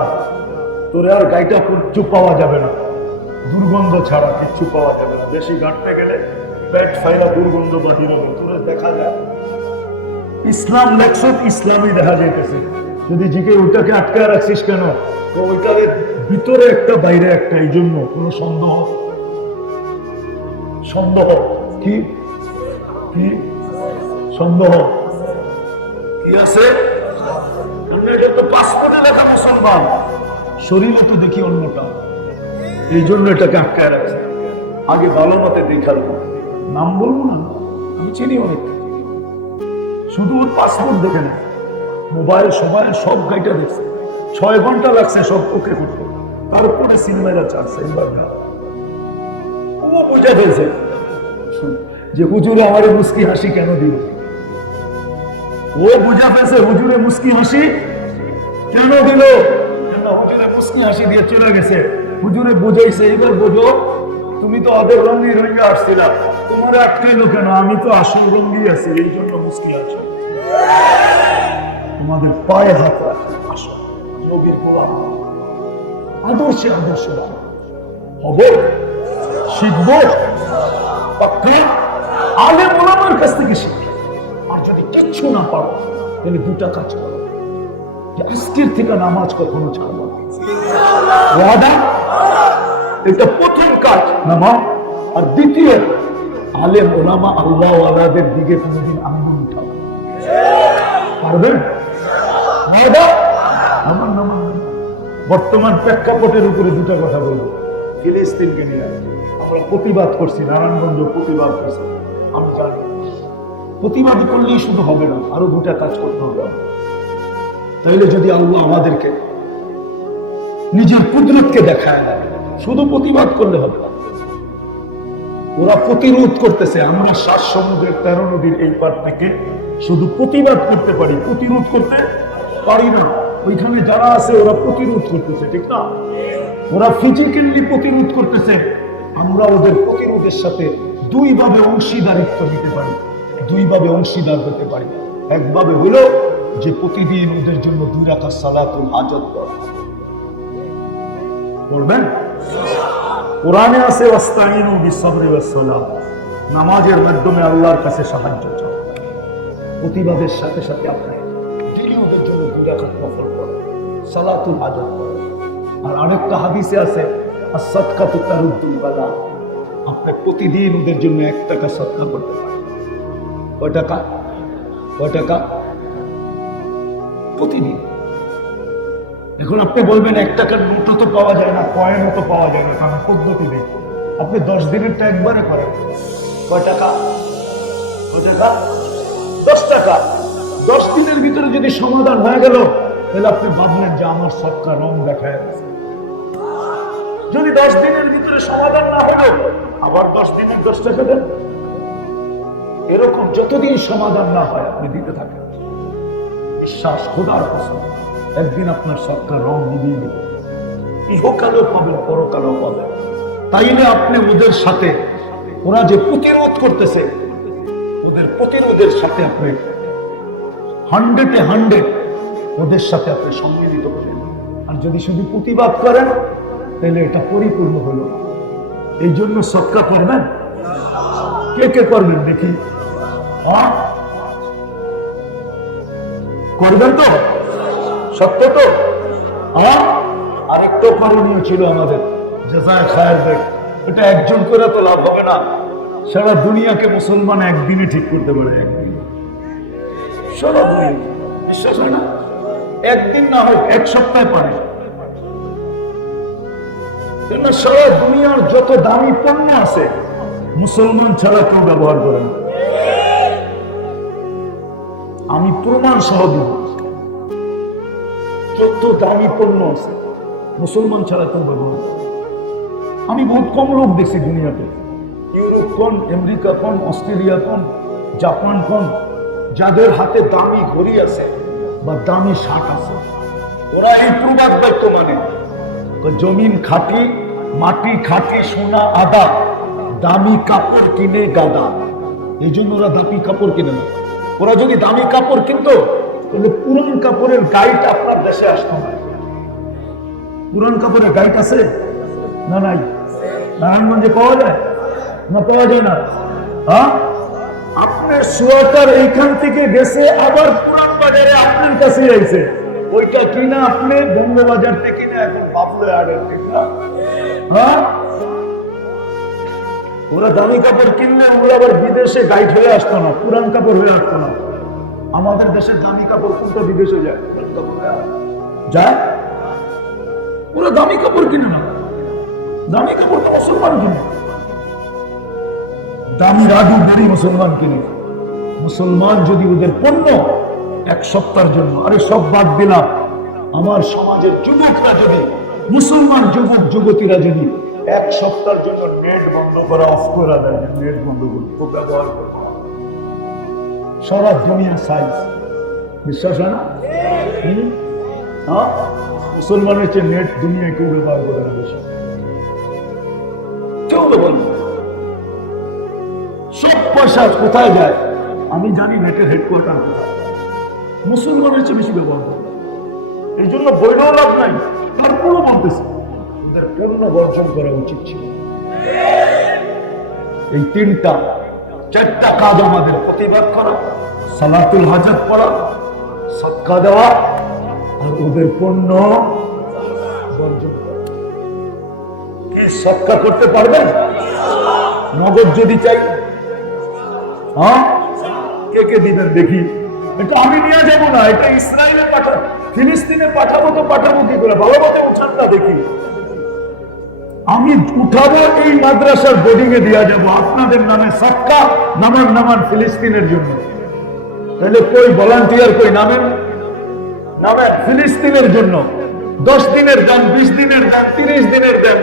তোরে আর গাড়িটা কিচ্ছু পাওয়া যাবে না, দুর্গন্ধ ছাড়া কিচ্ছু পাওয়া যাবে না। বেশি গাঁটতে গেলে পেট ফাইলা দুর্গন্ধ বাহির হবে, তোরে দেখা যায়। ইসলাম লেখছ, ইসলামই দেখা যাইতেছে। যদি জিকে ওইটাকে আটকে রাখছিস কেন, তো ওইটার ভিতরে একটা বাইরে একটা, এই জন্য কোনো সন্দেহ সন্দেহ কি কি সন্দেহ কি আছে? পাসপোর্টে লেখা মুসলমান, শরীরে তো দেখি অন্যটা, এই জন্য এটাকে আটকায় রাখছে। আগে ভালো মতে দেখাল, নাম বলবো না, আমি চিনি অনেক, শুধু ওর পাসপোর্ট দেখে না, মোবাইল সবাই সব গাইটা দেখছে, 6 ঘন্টা লাগছে সব ওকে করতে, তারপরে সিনেমাটা চাচ্ছে। ও বুঝা ফেলছে যে হুজুরে আমার মুস্কি হাসি কেন দিল, ও বুঝা ফেলছে হুজুরে মুস্কি হাসি কেন দিল, হুজুরে মুস্কি হাসি দিয়ে চলে গেছে। হুজুরে বুঝাইছে, এইবার বোঝো, তুমি তো ওদের রঙি রঙে আসছিলাম, তোমার আটকাইল কেন? আমি তো আসল রঙি আছি, এই জন্য মুস্কি হাসি। তোমাদের পায়ে হাত আসো, নবীর গোলাম আদর্শে আদর্শ হব, শিখব, পাক্কা আলেম ওলামার কাছ থেকে শিখবে। আর যদি কিচ্ছু না পারো, তাহলে 2টা কাজ করো, যে আজকের থেকে নামাজ কখনো ছাড়বো না, ওয়াদা। এটা প্রথম কাজ, নামাজ। আর দ্বিতীয়, আলেম ওলামা আল্লাহ ওয়ালাদের দিকে কোনোদিন আঙ্গুল উঠাও, পারবেন? ওয়াদা। আমার নামাজ। বর্তমান প্রেক্ষাপটের উপরে 2টা কথা বলবো। ফিলিস্তিনকে নিয়ে আমরা প্রতিবাদ করছি, নারায়ণগঞ্জ প্রতিবাদ করছি, আমি জানি। প্রতিবাদ করলেই শুধু হবে না, আরো 2টা কাজ করতে হবে। তাইলে যদি আল্লাহ আমাদেরকে নিজের কুদরতকে দেখায় দেয়, শুধু প্রতিবাদ করলে হবে না। ওরা প্রতিরোধ করতেছে, আমরা 7 সমুদ্রের 13 নদীর এই পার থেকে শুধু প্রতিবাদ করতে পারি, প্রতিরোধ করতে পারি না। ওইখানে যারা আছে ওরা প্রতিরোধ করতেছে, ঠিক না? ওরা ফিজিক্যালি প্রতিরোধ করতেছে, আমরা ওদের প্রতিরোধের সাথে 2 ভাবে অংশীদারিত্ব নিতে পারি, 2 ভাবে অংশীদার হতে পারি। একভাবে হলো যে প্রতিদিন ওদের জন্য 2 রাকাত সালাতুল হাজত পড়বেন। কোরআনে আছে ওয়াস্তাইনু বিসসবরি ওয়াস সালাত, নামাজের মাধ্যমে আল্লাহর কাছে সাহায্য চাও। প্রতিবাদের সাথে সাথে আপনি ডেইলি ওদের জন্য 2 রাকাত নফল পড়েন, সালাতুল হাজত পড়েন। আর আরেকটা হাদিসে আছে আস-সাদকাতু তারুদ্দুল বালা, আপনি প্রতিদিন ওদের জন্য 1 টাকা সদকা করতে পারেন। কয় টাকা? কয় টাকা? প্রতিদিন। এখন আপনি বলবেন 1 টাকার নোটও তো পাওয়া যায় না, কয়েনও তো পাওয়া যায় না, কারণ পদ্ধতি নেই। আপনি 10 দিনেরটা একবারে করেন। কয় টাকা? কয় টাকা? 10 টাকা। 10 দিনের ভিতরে যদি সমাধান হয়ে গেল, তাহলে আপনি ভাবলেন যে আমার সবকা রং দেখায় গেছে। যদি 10 দিনের ভিতরে সমাধান না হলো, আবার 10 দিনের 10 টাকা দেন। এরকম যতদিন সমাধান না হয় আপনি দিতে থাকেন। বিশ্বাস, খোদার কসম, একদিন আপনার সবকা রং নিভিয়ে দেবে। ইহকালেও পাবেন, পরকালেও পাবেন। তাইলে আপনি ওদের সাথে, ওরা যে প্রতিরোধ করতেছে, ওদের প্রতিরোধের সাথে আপনি 100 ওদের সাথে আপনি সম্মিলিত করেন। আর যদি শুধু প্রতিবাদ করেন তাহলে এটা পরিপূর্ণ হলো। এই জন্য সৎকা করবেন। কে কে করবেন দেখি? হ্যাঁ, করবেন তো? সত্য তো? হ্যাঁ, আরেকটা করণীয় ছিল আমাদের, জাযায়ে খায়ের দেখ। এটা একজন করে তো লাভ হবে না, সারা দুনিয়াকে মুসলমান একদিনে ঠিক করতে পারে। একদিন, সারা দুনিয়া, বিশ্বাস হয় না? একদিন না হোক 1 সপ্তাহে পারে। কেননা সারা দুনিয়ার যত দামি পণ্য আছে মুসলমান ছাড়া কেউ ব্যবহার করে না। আমি প্রমাণ সহ দিব, যত দামি পণ্য আছে মুসলমান ছাড়া কেউ ব্যবহার করে। আমি বহুত কম লোক দেখছি দুনিয়াতে, ইউরোপ কোন, আমেরিকা কোন, অস্ট্রেলিয়া কোন, জাপান কোন, যাদের হাতে দামি ঘড়ি আছে বা দামি শার্ট আছে, ওরা এই প্রবাদ বাক্য মানে, জমিন খাঁটি, মাটি খাঁটি, সোনা আদা, দামি কাপড় কিনে গাদা। এই জন্য ওরা দামি কাপড় কিনে না। ওরা যদি দামি কাপড় কিনতো তাহলে পুরান কাপড়ের গাইড আপনার দেশে আসতো না। পুরান কাপড়ের গাইড আছে না? নাই। নারায়ণগঞ্জে পাওয়া যায় না? পাওয়া যায় না। হ্যাঁ, আপনার সোয়েটার এইখান থেকে গেছে, আবার পুরান বাজারে আপনার কাছে আইছে। ওইটা কিনা আপনি বঙ্গবাজার থেকে কিনা এখন বাবুলে আড়ে, ঠিক না? হ্যাঁ, ওরা দামি কাপড় কিনলে ওগুলো আবার বিদেশে গাইড হয়ে আসতো না, পুরান কাপড় হয়ে আসতো না। আমাদের দেশের দামি কাপড় কোনটা বিদেশে যায়? যায়। ওরা দামি কাপড় কিনে না, দামি কাপড় তো মুসলমান কিনে। দামি রাজু বড়ি মুসলমান কিনে। মুসলমান যদি ওদের পণ্য 1 সপ্তাহের জন্য, আরে সব বাদ দিলাম, আমার সমাজের যুবকরা যদি, মুসলমান যুবক যুবতীরা যদি 1 সপ্তাহের জন্য নেট বন্ধ করা, অফ করা দেয়, নেট বন্ধ করবো, ব্যবহার করবো, সারা দুনিয়া সাইজ, বিশ্বাস হয় না? হ্যাঁ, মুসলমানের চেয়ে নেট দুনিয়ায় কেউ ব্যবহার করে না, বেশি কেউ ব্যবহার করে। সব পয়সা কোথায় যায় আমি জানি, নেটের হেডকোয়ার্টার কোথায়। মুসলমানের চেয়ে বেশি ব্যবহার করে। এই জন্য বইলেও লাভ নাই, তারপরও বলতেছে ওদের পণ্য বর্জন করা উচিত ছিল। এই 4টা কাজ আমাদের প্রতিবাদ করা, সালাতুল হাজাত পড়া, সদকা দেওয়া, আর ওদের পণ্য বর্জন করা। কি সদকা করতে পারবেন? নগদ যদি চাই, হ্যাঁ, কে কে দিবেন দেখি? এটা আমি নিয়ে যাবো না, এটা ইসরায়েলে পাঠাবো, ফিলিস্তিনে পাঠাবো। তো পাঠাবো কি করে? ভালো মতো উঠান না দেখি। আমি উঠাবো, এই মাদ্রাসার বোর্ডিং এ দেওয়া যাবো আপনাদের নামে সদকা, নামান ফিলিস্তিনের জন্য। তাহলে কই ভলান্টিয়ার, কই নামেন? ফিলিস্তিনের জন্য 10 দিনের দেন, 20 দিনের দেন, 30 দিনের দেন,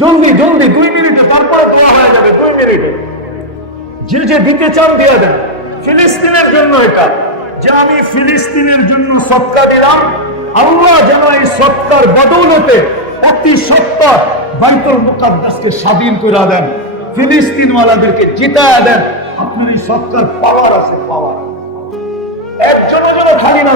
জলদি 2 মিনিটে, তারপরে দেওয়া হয়ে যাবে 2 মিনিটে। যে দিতে চান দিয়ে দেন। ফিলিস্তিনের জন্য এটা, যে আমি ফিলিস্তিনের জন্য সদকা দিলাম, আল্লাহ যেন এই সদকার বদৌলতে অতি সত্তর বাইতুল মুকাদ্দাসকে স্বাধীন করে দেন, ফিলিস্তিন ওয়ালাদেরকে জিতায়া দেন। আপনার এই সদকার পাওয়ার আছে, পাওয়ার। একজনও যেন খালি না।